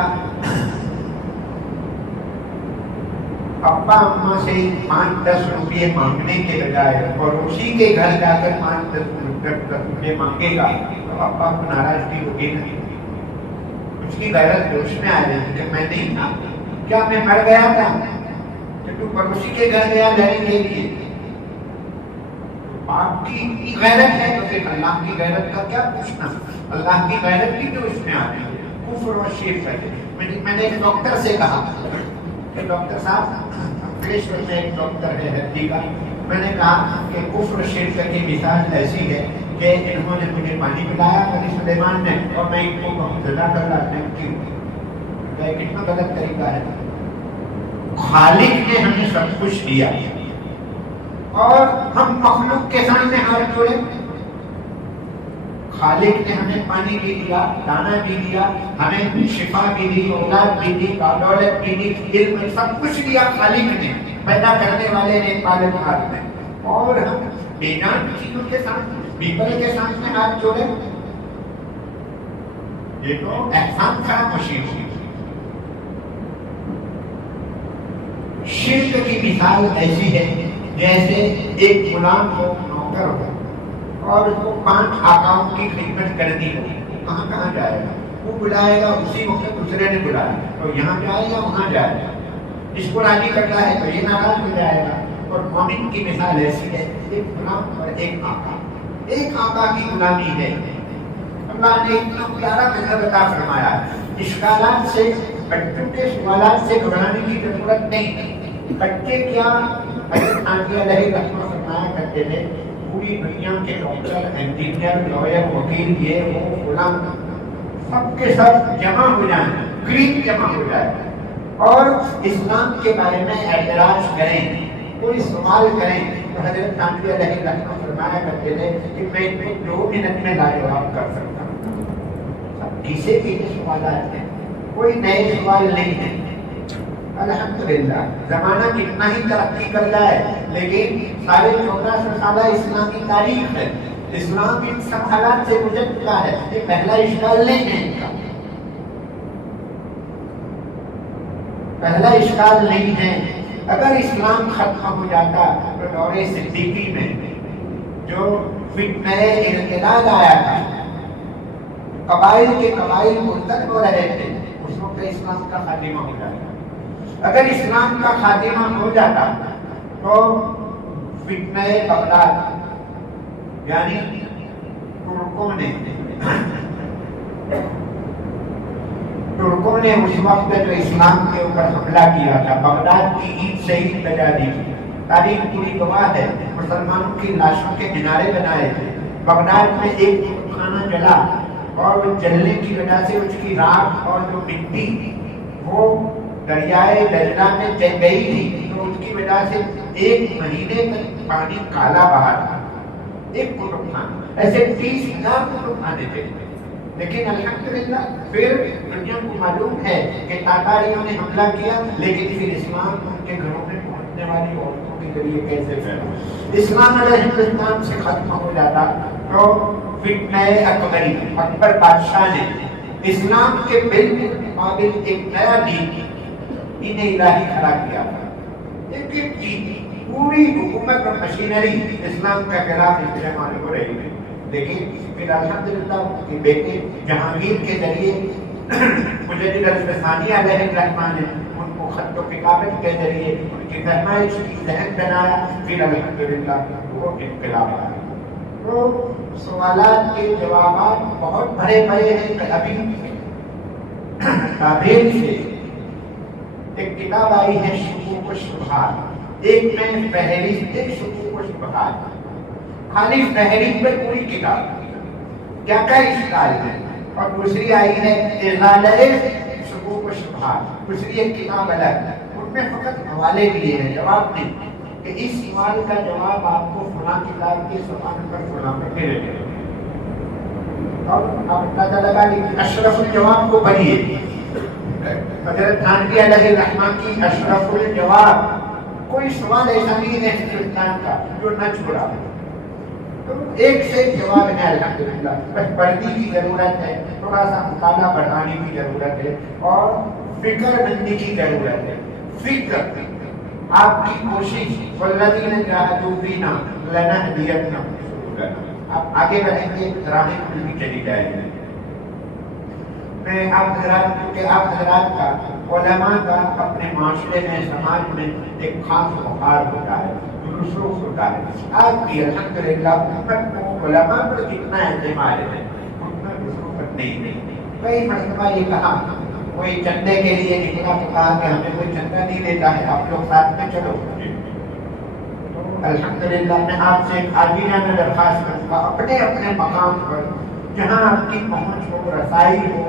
ابا اماں سے 5-10 روپئے مانگنے کے بجائے پڑوسی کے گھر جا کر 5-10 روپئے مانگے گا تو ابا کو ناراضگی ہوگی نہیں. اس کی غیرت جوش میں آ جائے گی کہ میں نہیں تھا، کیا میں مر گیا تھا کہ تو پڑوسی کے گھر گیا لینے کے لیے. باپ کی غیرت ہے تو پھر اللہ کی غیرت کا کیا پوچھنا. اللہ کی غیرت بھی تو اس میں آتی ہے. کفر و شرک ہے. میں نے ایک ڈاکٹر سے کہا کہ ڈاکٹر صاحب، انگلش میں ایک ڈاکٹر ہے ہڈی کا، میں نے کہا کہ کفر و شرک کی مثال ایسی ہے کہ انہوں نے مجھے پانی پلایا نبی سلیمان نے اور میں ان کو بہت زیادہ کر لاتے ہیں. کتنا غلط طریقہ ہے. خالق نے ہمیں سب کچھ دیا اور ہم مخلوق کے سامنے ہاتھ جوڑے. خالق نے ہمیں پانی بھی دیا، دانا بھی دیا، ہمیں شفا بھی دی، اولاد بھی دی، دولت بھی دی، علم، سب کچھ دیا خالق نے، پیدا کرنے والے نے، پالنہار نے. اور ہم بےجان چیزوں کے سامنے، پیپل کے سامنے ہاتھ جوڑے. یہ تو احسان خراب مشین ہوئی. شرک کی مثال ایسی ہے جیسے ایک غلام کو نوکر ہو اور اس کو 5 آقاؤں کی خدمت کرنی ہو. کہاں کہاں جائے گا؟ وہ بلائے گا اسی وقت دوسرے نے بلایا تو یہاں جائے گا وہاں جائے گا. اس کو راضی کرتا ہے تو یہ ناراض ہو جائے گا. اور مومن کی مثال ایسی ہے، ایک غلام اور ایک آقا. ایک آقا کی غلامی ہے. اللہ نے اتنا پیارا مذہب عطا فرمایا. اشکالات سے، بچوں کے سوالات سے گھبرانے کی ضرورت نہیں. بچے کیا حضرت حاجی علیہ رحمہ فرمایا کرتے تھے، پوری دنیا کے ڈاکٹر، انجینئر، لائر، وکیل، یہ وہ غلام سب کے سب جمع ہو جائیں، گریب جمع ہو جائے اور اسلام کے بارے میں اعتراض کریں، کوئی سوال کریں تو حضرت حاجی علیہ رحمہ فرمایا کرتے تھے کہ میں ان کو 2 منٹ میں لاجواب کر سکتا ہوں. سب پیچھے پیچھے سوالات ہیں، کوئی نئے سوال نہیں ہے. الحمدللہ زمانہ کتنا ہی ترقی کر جائے لیکن 1450 سالہ اسلامی تاریخ ہے. اسلام ان سب حالات سے گزر چکا ہے. یہ پہلا اشکال نہیں ہے ان کا، پہلا اشکال نہیں ہے. اگر اسلام ختم ہو جاتا تو دور صدیقی میں جو فتنہ انقلاب آیا تھا، قبائل کے قبائل مرتد ہو رہے تھے، اس وقت اسلام کا خاتمہ ہو جاتا. اگر اسلام کا خاتمہ ہو جاتا تو فتنہ بغداد یعنی ترکوں نے اس وقت جو اسلام کے اوپر حملہ کیا تھا، بغداد کی عید شہید بجا دی. تاریخ پوری گواہ ہے، مسلمانوں کی لاشوں کے کنارے بنائے تھے، بغداد میں ایک خانہ جلا اور جلنے کی وجہ سے اس کی راکھ اور جو مٹی وہ دریائے دجلہ میں گئی تھی، تو اس کی وجہ سے 1 مہینے تک پانی کالا بہا تھا، ایک کتب خانہ۔ ایسے 30,000 کتب خانے تھے، لیکن الحمدللہ پھر دنیا کو معلوم ہے کہ تاتاریوں نے حملہ کیا، لیکن پھر اسلام ان کے گھروں میں پہنچنے والی عورتوں کے ذریعے کیسے پھیلا؟ اسلام اگر ہندوستان سے ختم ہو جاتا تو فتنہ اکبری، اکبر بادشاہ نے اسلام کے بالکل مقابل ایک نیا دین الہی کھڑا کیا تھا، ایک پوری حکومت اور مشینری اسلام کے خلاف استعمال ہو رہی ہے، لیکن پھر الحمدللہ کے بیٹے جہانگیر کے ذریعے مجدد الفسانی علیہ الرحمٰن نے ان کو خط و کتابت کے ذریعے ان کی فرمائش کی ذہن بنایا، پھر الحمدللہ وہ انقلاب آیا۔ تو سوالات کے جوابات بہت بڑے بڑے ہیں۔ ابھی تابعین سے ایک کتاب آئی ہے شکوک و شبہات، ایک میں فہرست شکوک و شبہات، خالی فہرست پر پوری کتاب کیا کیا اشکال ہے، اور دوسری آئی ہے ازالہ شکوک و شبہات، دوسری ایک کتاب الگ، ان میں فقط حوالے دیے ہیں، جواب نہیں کہ اس سوال کا جواب آپ کو فلاں کتاب کے صفحہ نمبر فلاں پر ملے گا۔ اور آپ اندازہ لگا لیجیے، اشرف الجواب کو پڑھیے، حضرت تھانوی علیہ الرحمٰ کی اشرف الجواب، کوئی سوال ایسا نہیں ہے ہندوستان کا جو نہ چھوڑا، تو ایک سے ایک جواب ہے الحمدللہ۔ بس پڑھنے کی ضرورت ہے، تھوڑا سا مطالعہ بڑھانے کی ضرورت ہے، اور فکر بندی کی ضرورت ہے۔ فکر آپ کی کوشش، والذین جاہدوا فینا لنہدینہم سبلنا، آپ آگے بڑھیں گے، راہیں کھلتی چلی جائیں گی۔ میں آپ حضرات کا، علماء کا اپنے معاشرے میں، سماج میں ایک خاص وقار ہوتا ہے، رسوخ ہوتا ہے۔ آج بھی الحمدللہ امت کو علماء پر جتنا اعتماد ہے اتنا رسوخ نہیں۔ کئی مرتبہ یہ کہا، کوئی چندے کے لیے نکلا تو کہا کہ ہمیں کوئی چندہ نہیں دیتا ہے، آپ لوگ ساتھ میں چلو۔ الحمدللہ میں آپ سے عاجزانہ درخواست کروں گا، اپنے اپنے مقام پر جہاں آپ کی پہنچ ہو، رسائی ہو،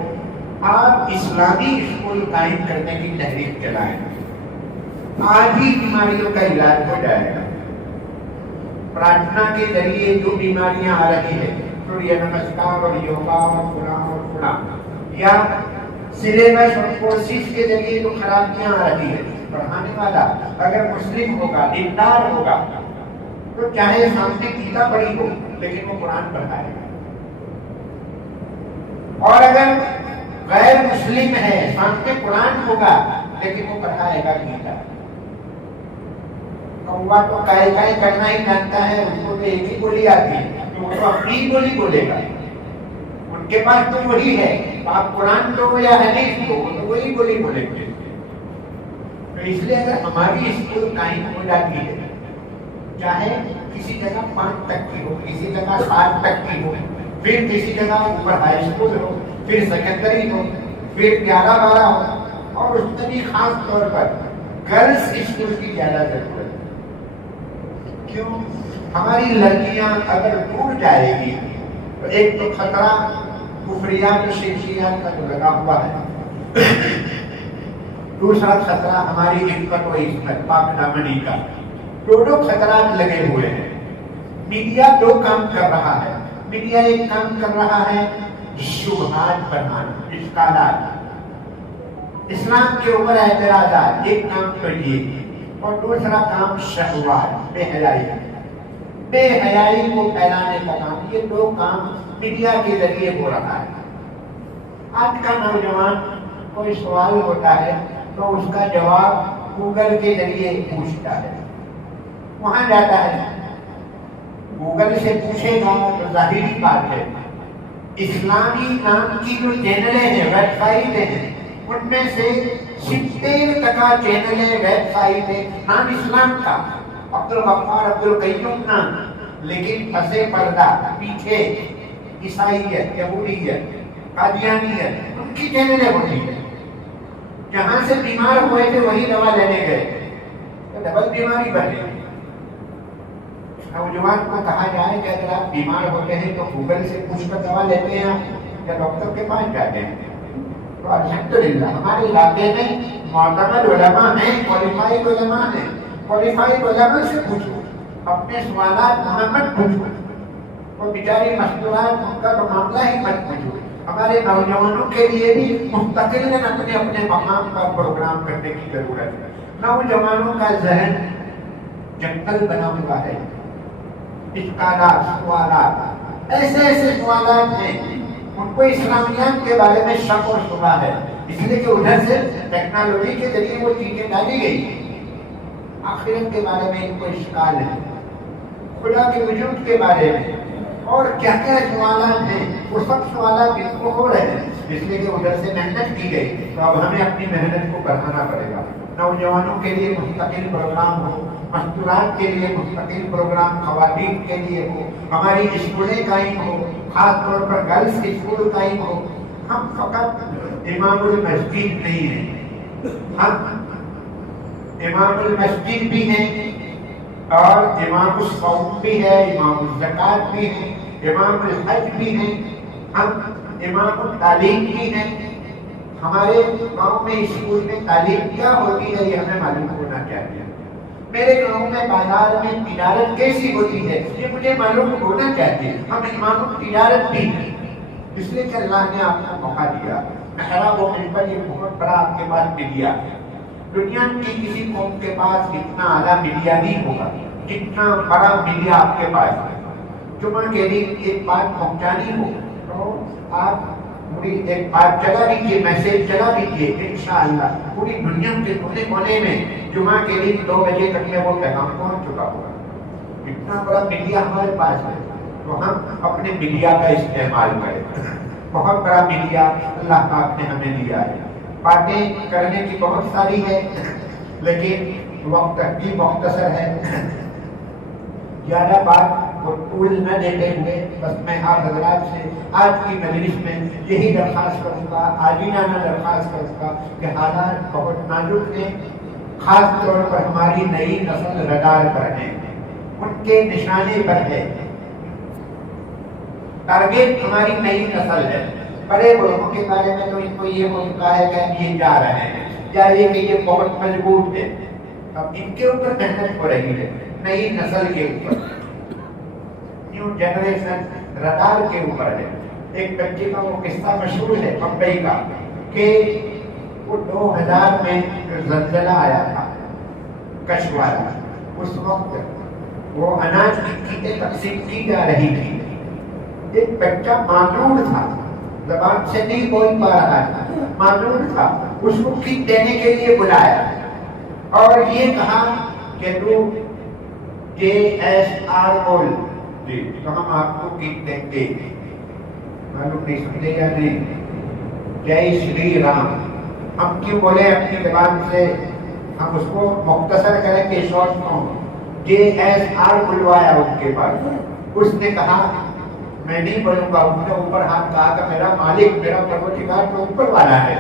آپ اسلامی اسکول قائم کرنے کی تحریک چلائیں۔ آج ہی بیماریوں کا علاج ہو جائے گا۔ پرارتھنا کے ذریعے جو بیماریاں آ رہی ہیں، سوریہ نمسکار اور یوگا اور فلاں، یا سلیبس اور کورسز کے ذریعے جو خرابیاں آ رہی ہیں، پڑھانے والا اگر مسلم ہوگا، دیندار ہوگا، تو چاہے سامنے گیتا پڑھی ہو لیکن وہ قرآن پڑھائے گا، اور اگر غیر مسلم ہے، سامنے قرآن ہوگا لیکن وہ پڑھائے گا گیتا۔ کوا تو کائے کائے کرنا ہی جانتا ہے، اس کو تو ایک ہی بولی آتی ہے، تو وہ تو اپنی بولی بولے گا، ان کے پاس تو وہی ہے، آپ قرآن لو یا حدیث لو، وہ تو وہی بولی بولیں گے۔ تو اس لیے اگر ہماری اسکول قائم ہو جاتی ہے، چاہے کسی جگہ 5 تک کی ہو، کسی جگہ 7 تک کی ہو، پھر کسی جگہ اوپر ہائی اسکول ہو، پھر سیکنڈری ہو، پھر 11-12 ہو، اور اس میں بھی خاص طور پر گرلس اسکول کی زیادہ ضرورت ہے۔ کیوں؟ ہماری لڑکیاں اگر دور جائے گی تو ایک تو خطرہ کفریات و شرکیات کا جو لگا ہوا ہے، دوسرا خطرہ ہماری عفت و عصمت، پاک دامنی کا، دونوں خطرات لگے ہوئے ہیں۔ میڈیا 2 کام کر رہا ہے، میڈیا ایک کام کر رہا ہے شبہات بنانا، اشکالات، اسلام کے اوپر اعتراضات، ایک کام تو یہ، اور دوسرا کام شہوات، بے حیائی کو پھیلانے کا کام، یہ 2 کام میڈیا کے ذریعے ہو رہا ہے۔ آج کا نوجوان کوئی سوال ہوتا ہے تو اس کا جواب گوگل کے ذریعے پوچھتا ہے، وہاں جاتا ہے، گوگل سے پوچھے گا تو ظاہری بات ہے اسلامی نام کی جو چینلیں ہیں، ویب سائٹیں ہیں، ان میں سے 70% چینلیں، ویب سائٹیں نام اسلام کا، عبدالغفار، عبدالقیوم نام، لیکن پسے پردہ پیچھے عیسائیت، یہودیت، قادیانیت، ان کی چینلیں ہوتی ہیں۔ جہاں سے بیمار ہوئے تھے وہی دوا لینے گئے تو ڈبل بیماری بڑھ گئی۔ نوجوان کو کہا جائے کہ اگر آپ بیمار ہوتے ہیں تو گوگل سے پوچھ کر دوا لیتے ہیں یا ڈاکٹر کے پاس جاتے ہیں؟ تو الحمدللہ ہمارے علاقے میں معتمد علماء ہیں، کوالیفائڈ علماء ہیں. کوالیفائڈ علماء سے پوچھو، اپنے سوالات وہاں مت پوچھو، وہ بیچاری مستورات ان کا تو معاملہ ہی مت پوچھو. ہمارے نوجوانوں کے لیے بھی مستقل اپنے اپنے مقام کا پروگرام کرنے کی ضرورت ہے. نوجوانوں کا ذہن جنگل بنا ہوا ہے. اشکالات، سوالات، ایسے ایسے سوالات ہیں ان کو اسلامیات کے بارے میں شک اور شبہ ہے، اس لیے کہ ادھر سے ٹیکنالوجی کے ذریعے وہ چیزیں ڈالی گئی. آخرت کے بارے میں ان کو اشکال ہے، خدا کے وجود کے بارے میں اور کیا کیا سوالات ہیں، وہ سب سوالات ان کو ہو رہے ہیں اس لیے کہ ادھر سے محنت کی گئی. تو اب ہمیں اپنی محنت کو بڑھانا پڑے گا. نوجوانوں کے لیے مستقل پروگرام ہو، مستورات کے لیے مستقل پروگرام خواتین کے لیے ہو، ہماری اسکولیں قائم ہو، خاص طور پر گرلس اسکول قائم ہو. ہم فقط امام المسجد نہیں ہیں، ہم امام المسجد بھی ہیں اور امام الصوم بھی ہے، امام الزکات بھی ہے، امام الحج بھی ہیں، ہم امام التعلیم بھی ہیں. ہمارے گاؤں میں اسکول میں تعلیم کیا ہوتی ہے یہ ہمیں معلوم ہونا چاہیے. میرے گاؤں میں بازار میں تجارت کیسی ہوتی ہے یہ مجھے معلوم ہونا چاہیے. ہم امام التجارت بھی ہیں اس لیے کہ اللہ نے آپ کو موقع دیا. محراب و منبر یہ بہت بڑا آپ کے پاس میڈیا ہے. دنیا کی کسی قوم کے پاس اتنا اعلیٰ میڈیا نہیں ہوگا جتنا بڑا میڈیا آپ کے پاس ہے. جمعہ کے دن ایک بات پہنچانی ہو تو آپ پوری ایک بات چلا دیجیے، میسج چلا دیجیے، انشاءاللہ پوری دنیا کے کونے کونے میں جمعہ کے دن 2 بجے تک میں وہ پیغام پہنچ چکا ہوگا. اتنا بڑا میڈیا ہمارے پاس ہے تو ہم اپنے میڈیا کا استعمال کریں. بہت بڑا میڈیا اللہ پاک نے ہمیں دیا ہے. باتیں کرنے کی بہت ساری ہے لیکن وقت بھی مختصر ہے. زیادہ بات کو طول نہ دیتے ہوئے بس میں آپ حضرات سے آج کی مجلس میں یہی درخواست کروں گا، عاجلانہ درخواست کروں گا کہ حالات بہت نازک ہیں. خاص طور پر ہماری نئی نسل رڈار پر ہے، ان کے نشانے پر ہے. ٹارگیٹ ہماری نئی نسل ہے. بڑے بڑوں کے بارے میں تو ان کو یہ ہوتا ہے کہ یہ جا رہے ہیں یا یہ کہ یہ بہت مضبوط ہے. اب ان کے اوپر محنت ہو رہی ہے، نئی نسل کے اوپر، نیو جنریشن رڈار کے اوپر ہے. ایک بچے کا وہ قصہ مشہور ہے بمبئی کا کہ وہ 2000 میں زلزلہ آیا تھا کشواڑا. اس وقت وہ اناج کی کیٹیں تقسیم کی جا رہی تھی. ایک بچہ معذور تھا، زبان سے نہیں بول پا رہا تھا، معذور تھا. اس کو کیٹ دینے کے لیے بلایا اور یہ کہا کہ تو JSR بول جی تو ہم آپ کو کیٹ دیں گے. معلوم نہیں سمجھے یا نہیں؟ جے شری رام ہم کیوں بولے اپنی زبان سے، ہم اس کو مختصر کریں گے شارٹ فارم. JSR بلوایا ان کے پاس. اس نے کہا میں نہیں بولوں گا. اس نے اوپر ہاتھ کہا کہ میرا مالک، میرا پروردگار تو اوپر والا ہے.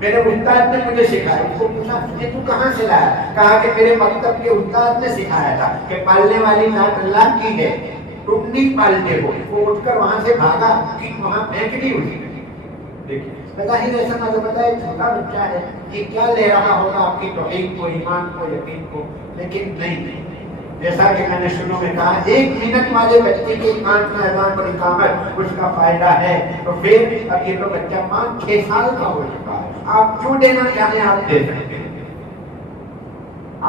میرے استاد نے مجھے سکھایا. اس کو پوچھا یہ تو کہاں سے لایا؟ کہا کہ میرے مکتب کے استاد نے سکھایا تھا کہ پالنے والی ذات اللہ کی ہے، تم نہیں پالتے ہو. وہ اٹھ کر وہاں سے بھاگا کہ وہاں پھینک دی اس نے. دیکھیے بظاہر ایسا نہ لگتا ہے چھوٹا بچہ ہے یہ کیا لے رہا ہوگا آپ کی توحید کو، ایمان کو، یقین کو، لیکن نہیں. جیسا کہ میں نے شروع میں کہا 1 منٹ والے بچے کے 5 اذان پر اقامت اس کا فائدہ ہے. تو پھر اب یہ تو بچہ 5-6 سال کا ہو چکا ہے. آپ کیوں دینا چاہیں آپ دے سکتے ہیں.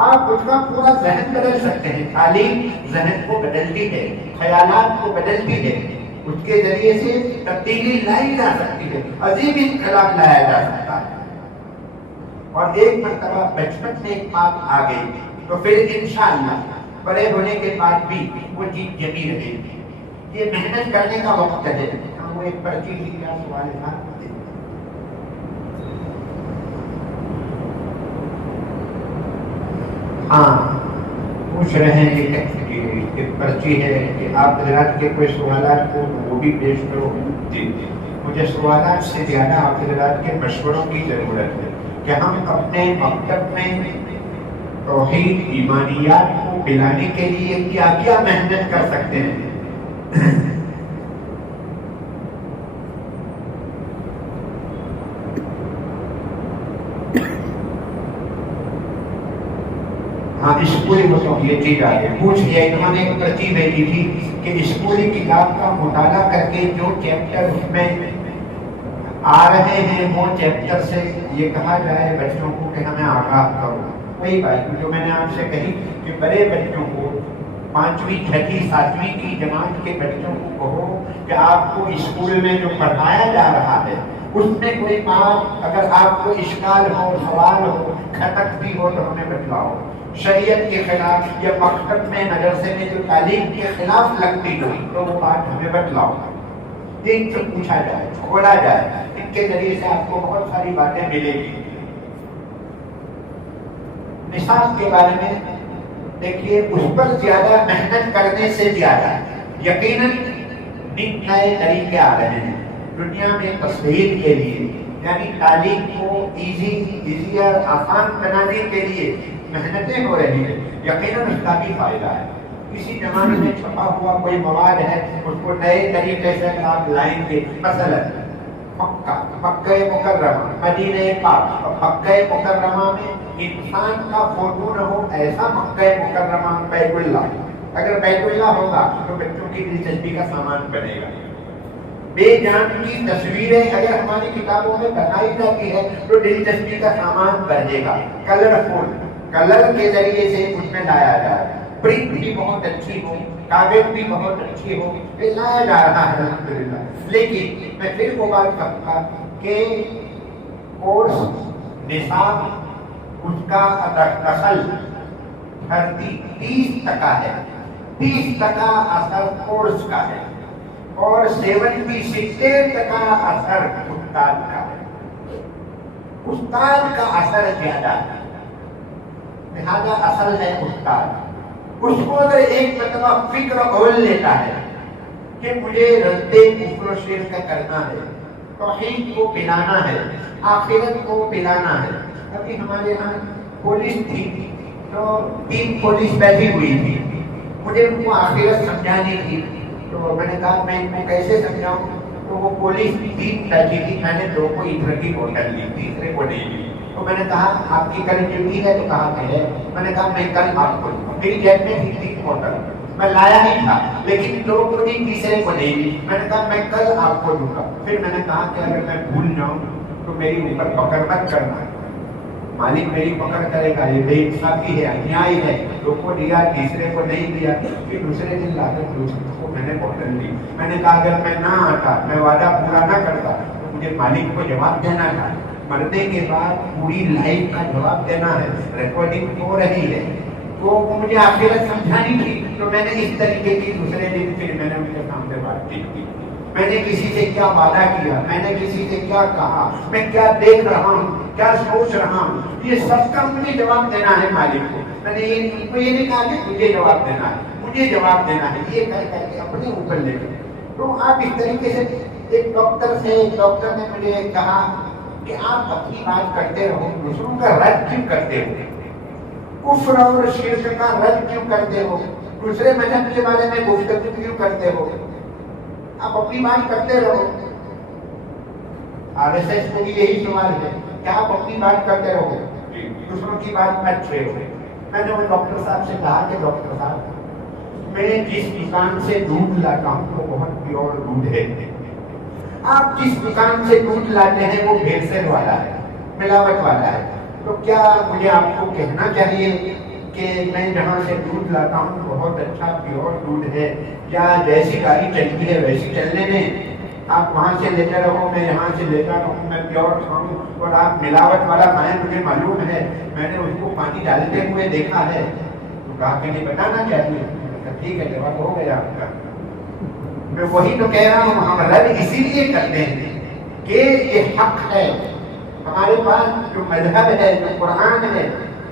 آپ اس کا پورا ذہن بدل سکتے ہیں. تعلیم ذہن کو بدلتی ہے، خیالات کو بدلتی ہے. اس کے ذریعے سے تبدیلی لائی جا سکتی ہے، عظیم انقلاب لایا جا سکتا ہے. اور ایک مرتبہ بچپن میں ایک بات آ گئی تو پھر انشاءاللہ بڑے ہونے کے بعد بھی وہ چیز جمی رہے گی. یہ محنت کرنے کا وقت ہے. وہ ایک پرچی لکھا سوال تھا. ہاں پوچھ رہے ہیں کہ پرچی ہے کہ آپ حضرات کے کوئی سوالات کو وہ بھی پیش کرو. جی مجھے سوالات سے زیادہ آپ حضرات کے مشوروں کی ضرورت ہے کہ ہم اپنے مکتب میں توحید، ایمانیات کو کو پلانے کے لیے کیا کیا محنت کر سکتے ہیں. ہاں اسکولی یہ چیز آ گئی پوچھ لیا. انہوں نے ایک پرچی بھیجی تھی کہ اسکولی کتاب کا مطالعہ کر کے جو چیپٹر اس میں آ رہے ہیں وہ چیپٹر سے یہ کہا جائے بچوں کو کہ ہمیں آگاہ کرو. وہی بات جو میں نے آپ سے کہی کہ بڑے بچوں کو 5ویں 6ویں 7ویں کی جماعت کے بچوں کو کہو کہ آپ کو اسکول میں جو پڑھایا جا رہا ہے اس میں کوئی بات اگر آپ کو اشکال ہو سوال ہو کھٹکتی ہو تو ہمیں بتلاؤ. شریعت کے خلاف یا مکتب میں مدرسے میں جو تعلیم کے خلاف لگتی ہوئی تو وہ بات ہمیں بتلاؤ. ان سے پوچھا جائے کھولا جائے. ان کے ذریعے سے آپ کو بہت ساری باتیں ملے گی. نصاب کے بارے میں دیکھیے اس پر زیادہ محنت کرنے سے زیادہ یقیناً نئے طریقے آ رہے ہیں دنیا میں تصحیح کے لیے, یعنی تعلیم کو ایزیئر آسان بنانے کے لیے محنتیں ہو رہی ہیں. یقیناً اس کا بھی فائدہ ہے. کسی زمانے میں چھپا ہوا کوئی مواد ہے اس کو نئے طریقے سے آپ لائیں گے. مثلا مکہ مکرمہ مدینہ پاک, مکہ مکرمہ میں انسان کا فوٹو نہ ہو ایسا مکہ مکرمہ بیت اللہ. اگر بیت اللہ ہوگا تو بچوں کی دلچسپی کا سامان بنے گا. بے جان کی تصویریں اگر ہماری کتابوں میں بنائی جاتی ہے تو دلچسپی کا سامان بنے گا. کلرفل کلر کے ذریعے سے اس میں لایا جائے. پرنٹ بھی بہت اچھی ہو, کاغذ بھی بہت اچھی ہو, یہ لایا جا رہا ہے الحمدللہ. لیکن میں پھر وہ بات کہوں گا کہ کورس نصاب اس کا دخل 30% ہے. 30% اثر کورس کا ہے اور 70% اثر استاد کا ہے. استاد کا اثر زیادہ ہے, لہذا اصل ہے استاد. اس کو اگر ایک مرتبہ فکر اول لیتا ہے کہ مجھے رد کفر و شرک کرنا ہے, توحید کو پلانا ہے, آخرت کو پلانا ہے. ابھی ہمارے یہاں پولیس تھی تو 3 پولیس بیٹھی ہوئی تھی, مجھے ان کو آخرت سمجھانی تھی. تو میں نے کہا میں ان کو کیسے سمجھاؤں. تو وہ پولیس 3 بیٹھی تھی, میں نے 2 کو ادھر کی بوتل لی, تیسرے کو نہیں لی. تو میں نے کہا آپ کی کل ڈیوٹی ہے, تو کہا کہ ہے. میں نے کہا میں کل آپ کو, میری جیب میں تھی بوتل, میں لایا نہیں تھا لیکن 2 کو نہیں, تیسرے کو نہیں لی. میں نے کہا میں کل آپ کو دوں گا. پھر میں نے کہا کہ اگر میں بھول جاؤں تو میری اوپر پکڑ مت کرنا, مالک میری پکڑ کرے گا. یہ بے انصافی ہے, انیائی ہے. 2 کو دیا, تیسرے کو نہیں دیا. پھر دوسرے دن لا کر دوسرے کو میں نے بوتل لی. میں نے کہا اگر میں نہ آتا, میں وعدہ پورا نہ کرتا تو مجھے مالک کو جواب دینا تھا. مرنے کے بعد پوری لائف کا جواب دینا ہے, ریکارڈنگ ہو رہی ہے. تو مجھے آخرت سمجھانی تھی تو میں نے اس طریقے کی دوسرے دن پھر میں نے ان کے سامنے بات کی. میں نے کسی سے کیا وعدہ کیا, میں نے کسی سے کیا کہا, میں کیا دیکھ رہا ہوں, کیا سوچ رہا ہوں, یہ سب کا مجھے جواب دینا ہے مالک کو. میں نے یہ نہیں کہا کہ مجھے جواب دینا ہے, مجھے جواب دینا ہے, یہ کہہ کر کے اپنے اوپر لے کر. تو آپ اس طریقے سے ایک ڈاکٹر نے مجھے کہا کہ آپ اپنی بات کرتے رہو, دوسروں کا رد کیوں کرتے ہو, کفر اور شرک کا رد کیوں کرتے ہو, دوسرے مذہب کے بارے میں گفتگو کیوں کرتے ہو, آپ اپنی بات کرتے رہو. RSS کو بھی یہی سوال ہے کہ آپ اپنی بات کرتے رہو, دوسروں کی بات مت چھیڑو. میں نے وہ ڈاکٹر صاحب سے کہا کہ ڈاکٹر صاحب میں جس دکان سے دودھ لاتا ہوں وہ بہت پیور دودھ ہے, آپ جس دکان سے دودھ لاتے ہیں وہ بھیڑ سیل والا ہے, ملاوٹ والا ہے. تو کیا مجھے آپ کو کہنا چاہیے کہ میں جہاں سے دودھ لاتا ہوں بہت اچھا پیور دودھ ہے, یا جیسی گاڑی چلتی ہے ویسی چلنے دیں, آپ وہاں سے لیتے رہو, میں یہاں سے لیتا رہوں, میں پیور کھاؤں, اور آپ ملاوٹ والا کھائیں, مجھے معلوم ہے, میں نے اس کو پانی ڈالتے ہوئے دیکھا ہے. تو کہا کہ نہیں بتانا چاہیے. ٹھیک ہے, جواب ہو گیا آپ کا. میں وہی تو کہہ رہا ہوں, ہم رد اسی لیے کرتے ہیں کہ یہ حق ہے. ہمارے پاس جو مذہب ہے, جو قرآن ہے,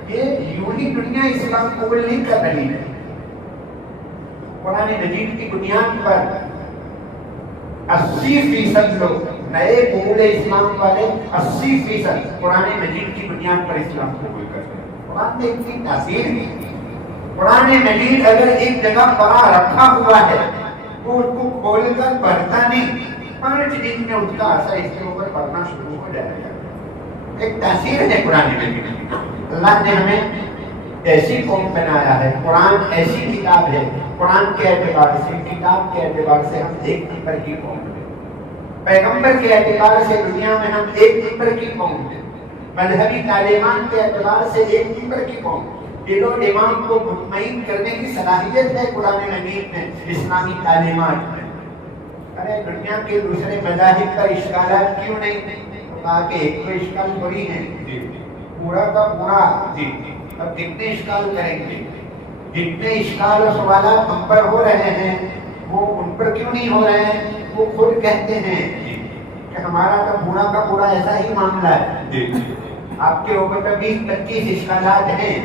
یہ یوں ہی دنیا اسلام قبول نہیں کر رہی ہے. قرآن مجید کی بنیاد پر 80% لوگ نئے قبول اسلام والے 80% قرآن مجید کی بنیاد پر اسلام قبول کرتے ہیں. قرآن میں اتنی تاثیر ہے, قرآن مجید اگر ایک جگہ پڑا رکھا ہوا ہے تو اس کو کھول کر پڑھتا نہیں، 5 دن میں اس کا اثر اس کے اوپر پڑھنا شروع ہو جائے گا۔ ایک تاثیر ہے قرآن مجید۔ اللہ نے ہمیں ایسی قوم بنایا ہے، قرآن ایسی کتاب ہے، قرآن کے اعتبار سے، کتاب کے اعتبار سے ہم ایک نمبر کی قوم ہیں، پیغمبر کے اعتبار سے دنیا میں ہم ایک نمبر کی قوم ہیں، مذہبی تعلیمات کے اعتبار سے ایک نمبر کی قوم، دل و دماغ کو مطمئن کرنے کی صلاحیت ہے قرآن مجید میں، اسلامی تعلیمات میں۔ ارے دنیا کے دوسرے مذاہب کا اشکالات کیوں نہیں؟ کہا کہ ایک تو اشکال بڑی ہے، پورا کا پورا اب کتنے اشکال کریں گے؟ جتنے اشکال و سوالات ہم پر ہو رہے ہیں وہ ان پر کیوں نہیں ہو رہے ہیں؟ وہ خود کہتے ہیں کہ ہمارا تو پورا کا پورا ایسا ہی معاملہ ہے، آپ کے اوپر تو 20-25 اشکالات ہیں،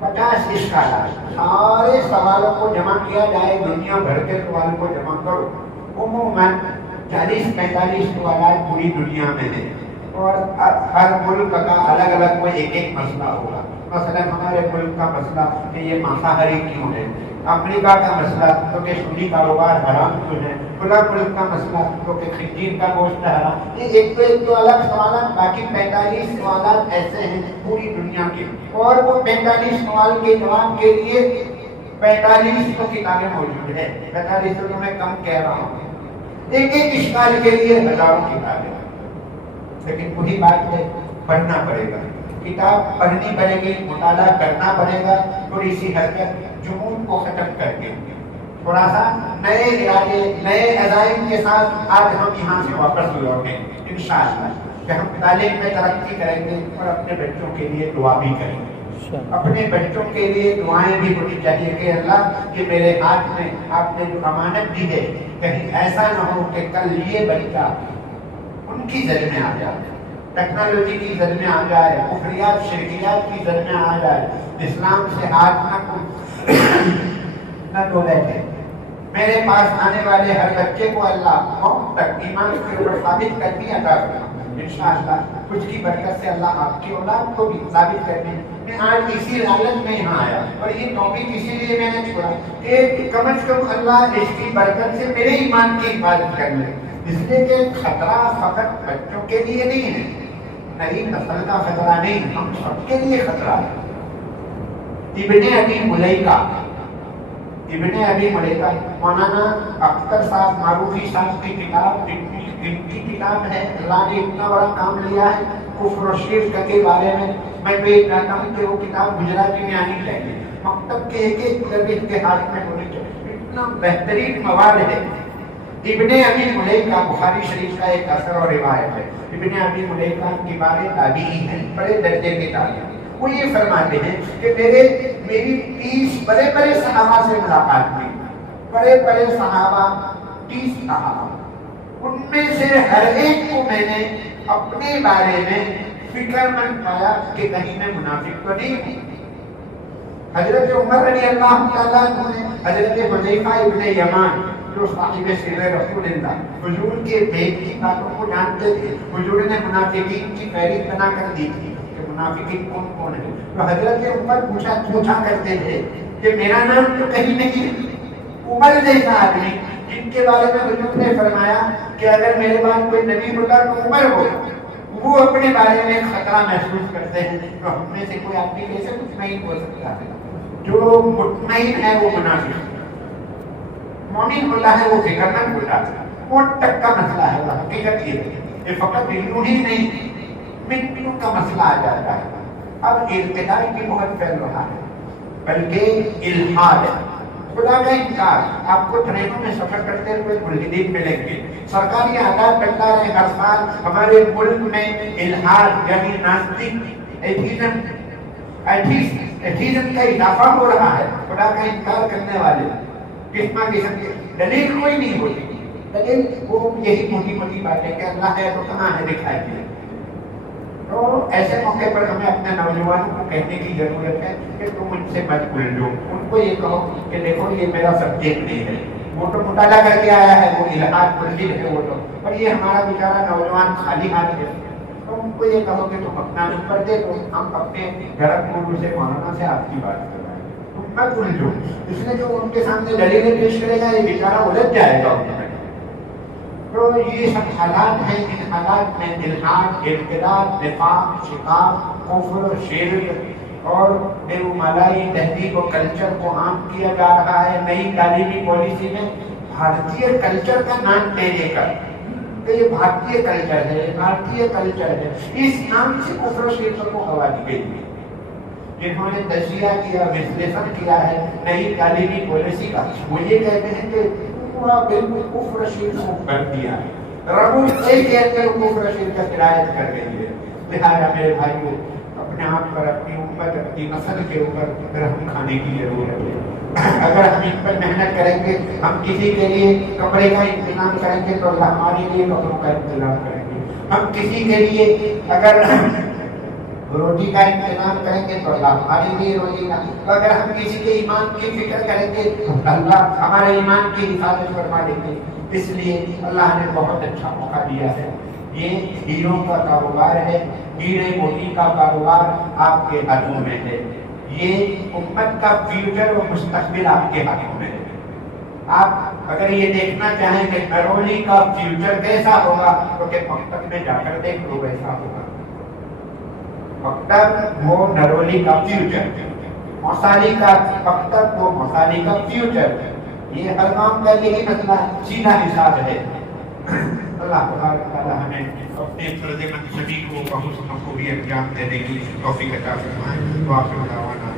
50 اشکالات، سارے سوالوں کو جمع کیا جائے، دنیا بھر کے سوال کو جمع کرو، عموماً 40-45 سوالات پوری دنیا میں ہیں، اور ہر ملک کا الگ الگ کوئی ایک مسئلہ ہوگا۔ مثلا ہمارے ملک کا مسئلہ کہ یہ مانساہاری کیوں ہے، امریکہ کا مسئلہ تو کہ سنی کاروبار حرام کیوں ہے، کھلا ملک کا مسئلہ تو کہ خنزیر کا گوشت حرام، یہ ایک تو الگ سوالات، باقی 45 سوالات ایسے ہیں پوری دنیا کے، اور وہ 45 سوال کے جواب کے لیے 45 تو کتابیں موجود ہیں، 45 تو میں کم کہہ رہا ہوں، ایک اشکال کے لیے ہزاروں کتابیں، لیکن وہی بات ہے، پڑھنا پڑے گا، کتاب پڑھنی پڑے گی، مطالعہ کرنا پڑے گا، تھوڑی سی حرکت جنون کو ختم کر کے تھوڑا سا نئے ارادے، نئے عزائم کے ساتھ آج ہم یہاں سے واپس لوٹیں انشاءاللہ، کہ ہم تعلیم میں ترقی کریں گے اور اپنے بچوں کے لیے دعا بھی کریں گے، اپنے بچوں کے لیے دعائیں بھی ہونی چاہیے کہ اللہ کہ میرے ہاتھ میں آپ نے جو امانت دی ہے کہیں ایسا نہ ہو کہ کل یہ بچہ ان کی زد میں آ جائے، ٹیکنالوجی کی زد میں آ جائے، کفریات شرکیات کی زد میں آ جائے، اسلام سے ہاتھ نہ دھو بیٹھے۔ میرے پاس آنے والے ہر بچے کو اللہ موت تک ایمان کے اوپر ثابت کر کے عطا کرنا انشاءاللہ، کچھ کی برکت سے اللہ آپ کی اولاد کو بھی ثابت کرنے۔ میں آج اسی لالچ میں یہاں آیا اور یہ ٹاپک اسی لیے میں نے چھوڑا کہ کم از کم اللہ اس کی برکت سے میرے ایمان کی حفاظت کر لے، اس لیے کہ خطرہ فقط بچوں کے لیے نہیں ہے، نئی نسل کا خطرہ نہیں، ہم سب کے لیے خطرہ ہے۔ ابن ابی ملیکہ مولانا اختر صاحب معروفی صاحب کی کتاب، ان کی کتاب ہے، اللہ نے اتنا بڑا کام لیا ہے کفر و شرک کے بارے میں۔ میں تو یہ کہتا ہوں کہ وہ کتاب گجراتی میں آنی چاہیے، مکتب کے ایک ایک طالب کے ہاتھ میں ہونی چاہیے، اتنا بہترین مواد ہے۔ ابن ابی ملیکہ بخاری شریف کا ایک اثر اور روایت ہے، ابن ابی ملیکہ کی بارے تابعی ہیں، بڑے درجے کے تابعی، وہ یہ فرماتے ہیں کہ میری 30 بڑے بڑے صحابہ سے ملاقات ہوئی، بڑے بڑے صحابہ 30 صحابہ، ان میں سے ہر ایک کو میں نے اپنے بارے میں فکر مند پایا کہ کہیں میں منافق تو نہیں ہوں۔ حضرت عمر رضی اللہ تعالیٰ عنہ نے حضرت حذیفہ ابن یمان جو صاحب سر رسول اللہ، حضور کے بیت کی باتوں کو جانتے تھے، حضور نے منافقین کی فہرست بنا کر دی تھی کہ منافقین کون کون ہے، تو حضرت عمر پوچھا کرتے تھے کہ میرا نام تو کہیں نہیں ہے۔ عمر جیسا آدمی جن کے بارے میں حضور نے فرمایا کہ اگر میرے بعد کوئی نبی ہوتا تو عمر ہو، وہ اپنے بارے میں خطرہ محسوس کرتے ہیں، تو ہم میں سے کوئی آدمی کیسے مطمئن ہو سکتا ہے؟ جو مطمئن ہے وہ منافق، مومن ہوتا ہے وہ فکر مند ہوتا ہے، کوٹ تک کا مسئلہ ہے، وہ حقیقت یہ ہے، یہ فقط علم ہی نہیں، مٹیوں کا مسئلہ آ جاتا ہے۔ اب ارتداد بھی بہت پھیل رہا ہے، بلکہ الحاد ہے، خدا کا انکار۔ آپ کو ٹرینوں میں سفر کرتے ہوئے ملحدین ملیں گے، سرکاری آداد بنتا ہے ہر سال ہمارے ملک میں الحاد یعنی ناستک ایتھیزم کا اضافہ ہو رہا ہے، خدا کا انکار کرنے والے قسم کے دلیل کوئی نہیں ہوتی، دلیل وہ یہی موٹی موٹی باتیں کہ اللہ ہے تو کہاں ہے دکھائی دے۔ تو ایسے موقع پر ہمیں اپنے نوجوانوں کو کہنے کی ضرورت ہے کہ تم ان سے مت الجھو، ان کو یہ کہو کہ دیکھو یہ میرا سبجیکٹ نہیں ہے، وہ تو مطالعہ کر کے آیا ہے، وہ الحاد ملحد ہے وہ تو، اور یہ ہمارا بیچارہ نوجوان خالی ہاتھ ہے، تو ان کو یہ کہو کہ تم اپنا نمبر دے دو، ہم اپنے گھر گرو سے مولانا سے آپ کی بات کر رہے ہیں، تم مت الجھو. اس نے جو ان کے سامنے دلیلیں پیش کرے گا یہ بیچارہ الجھ جائے گا. تو یہ سب حالات ہیں. ان حالات میں الحاد، ارتداد، نفاق، شقاق، کفر و شرک اور مالائی تہذیب و کلچر کو عام کیا جا رہا ہے نئی تعلیمی پالیسی میں بھارتیہ کلچر کا نام لے لے کر کہ یہ بھارتیہ کلچر ہے، بھارتیہ کلچر ہے. اس نام سے کفر و شرک کو ہوا دی گئی ہے. جنہوں نے تجزیہ کیا، وشلیشن کیا ہے نئی تعلیمی پالیسی کا، وہ یہ کہتے ہیں کہ پورا بالکل کفر و شرک کو کر دیا ہے. رغم ایک اندر کفر و شرک کا شرائط کر رہی ہے. لہٰذا میرے بھائیو، اپنے آپ پر، اپنی امت، اپنی نسل کے اوپر رحم کھانے کی ضرورت ہے. اگر ہم ان پر محنت کریں گے، ہم کسی کے لیے کپڑے کا انتظام کریں گے تو اللہ ہمارے لیے کپڑوں کا انتظام کریں گے. ہم کسی کے لیے اگر روٹی کا انتظام کریں گے تو اللہ ہمارے لیے روٹی کا. اگر ہم کسی کے ایمان کی فکر کریں گے تو اللہ ہمارے ایمان کی حفاظت فرما دیں گے. اس لیے اللہ نے بہت اچھا موقع دیا ہے. یہ ہیروں کا کاروبار ہے، ہیرے موتی کا کاروبار آپ کے ہاتھوں میں ہے. یہ امت کا فیوچر اور مستقبل آپ کے ہاتھوں میں ہے. آپ اگر یہ دیکھنا چاہیں کہ نرولی کا فیوچر کیسا ہوگا تو کہ مکتب میں جا کر دیکھ لو ویسا ہوگا. مکتب وہ نرولی کا فیوچر، موسالی کا مکتب وہ موسالی کا فیوچر. یہ ہر کام کا یہی مسئلہ ہے، سیدھا حساب ہے. اللہ تعالیٰ ہمیں اپنے فرض منصبی کو بحسن خوبی انجام دینے کی توفیق عطا فرمائے. وآخر دعوانا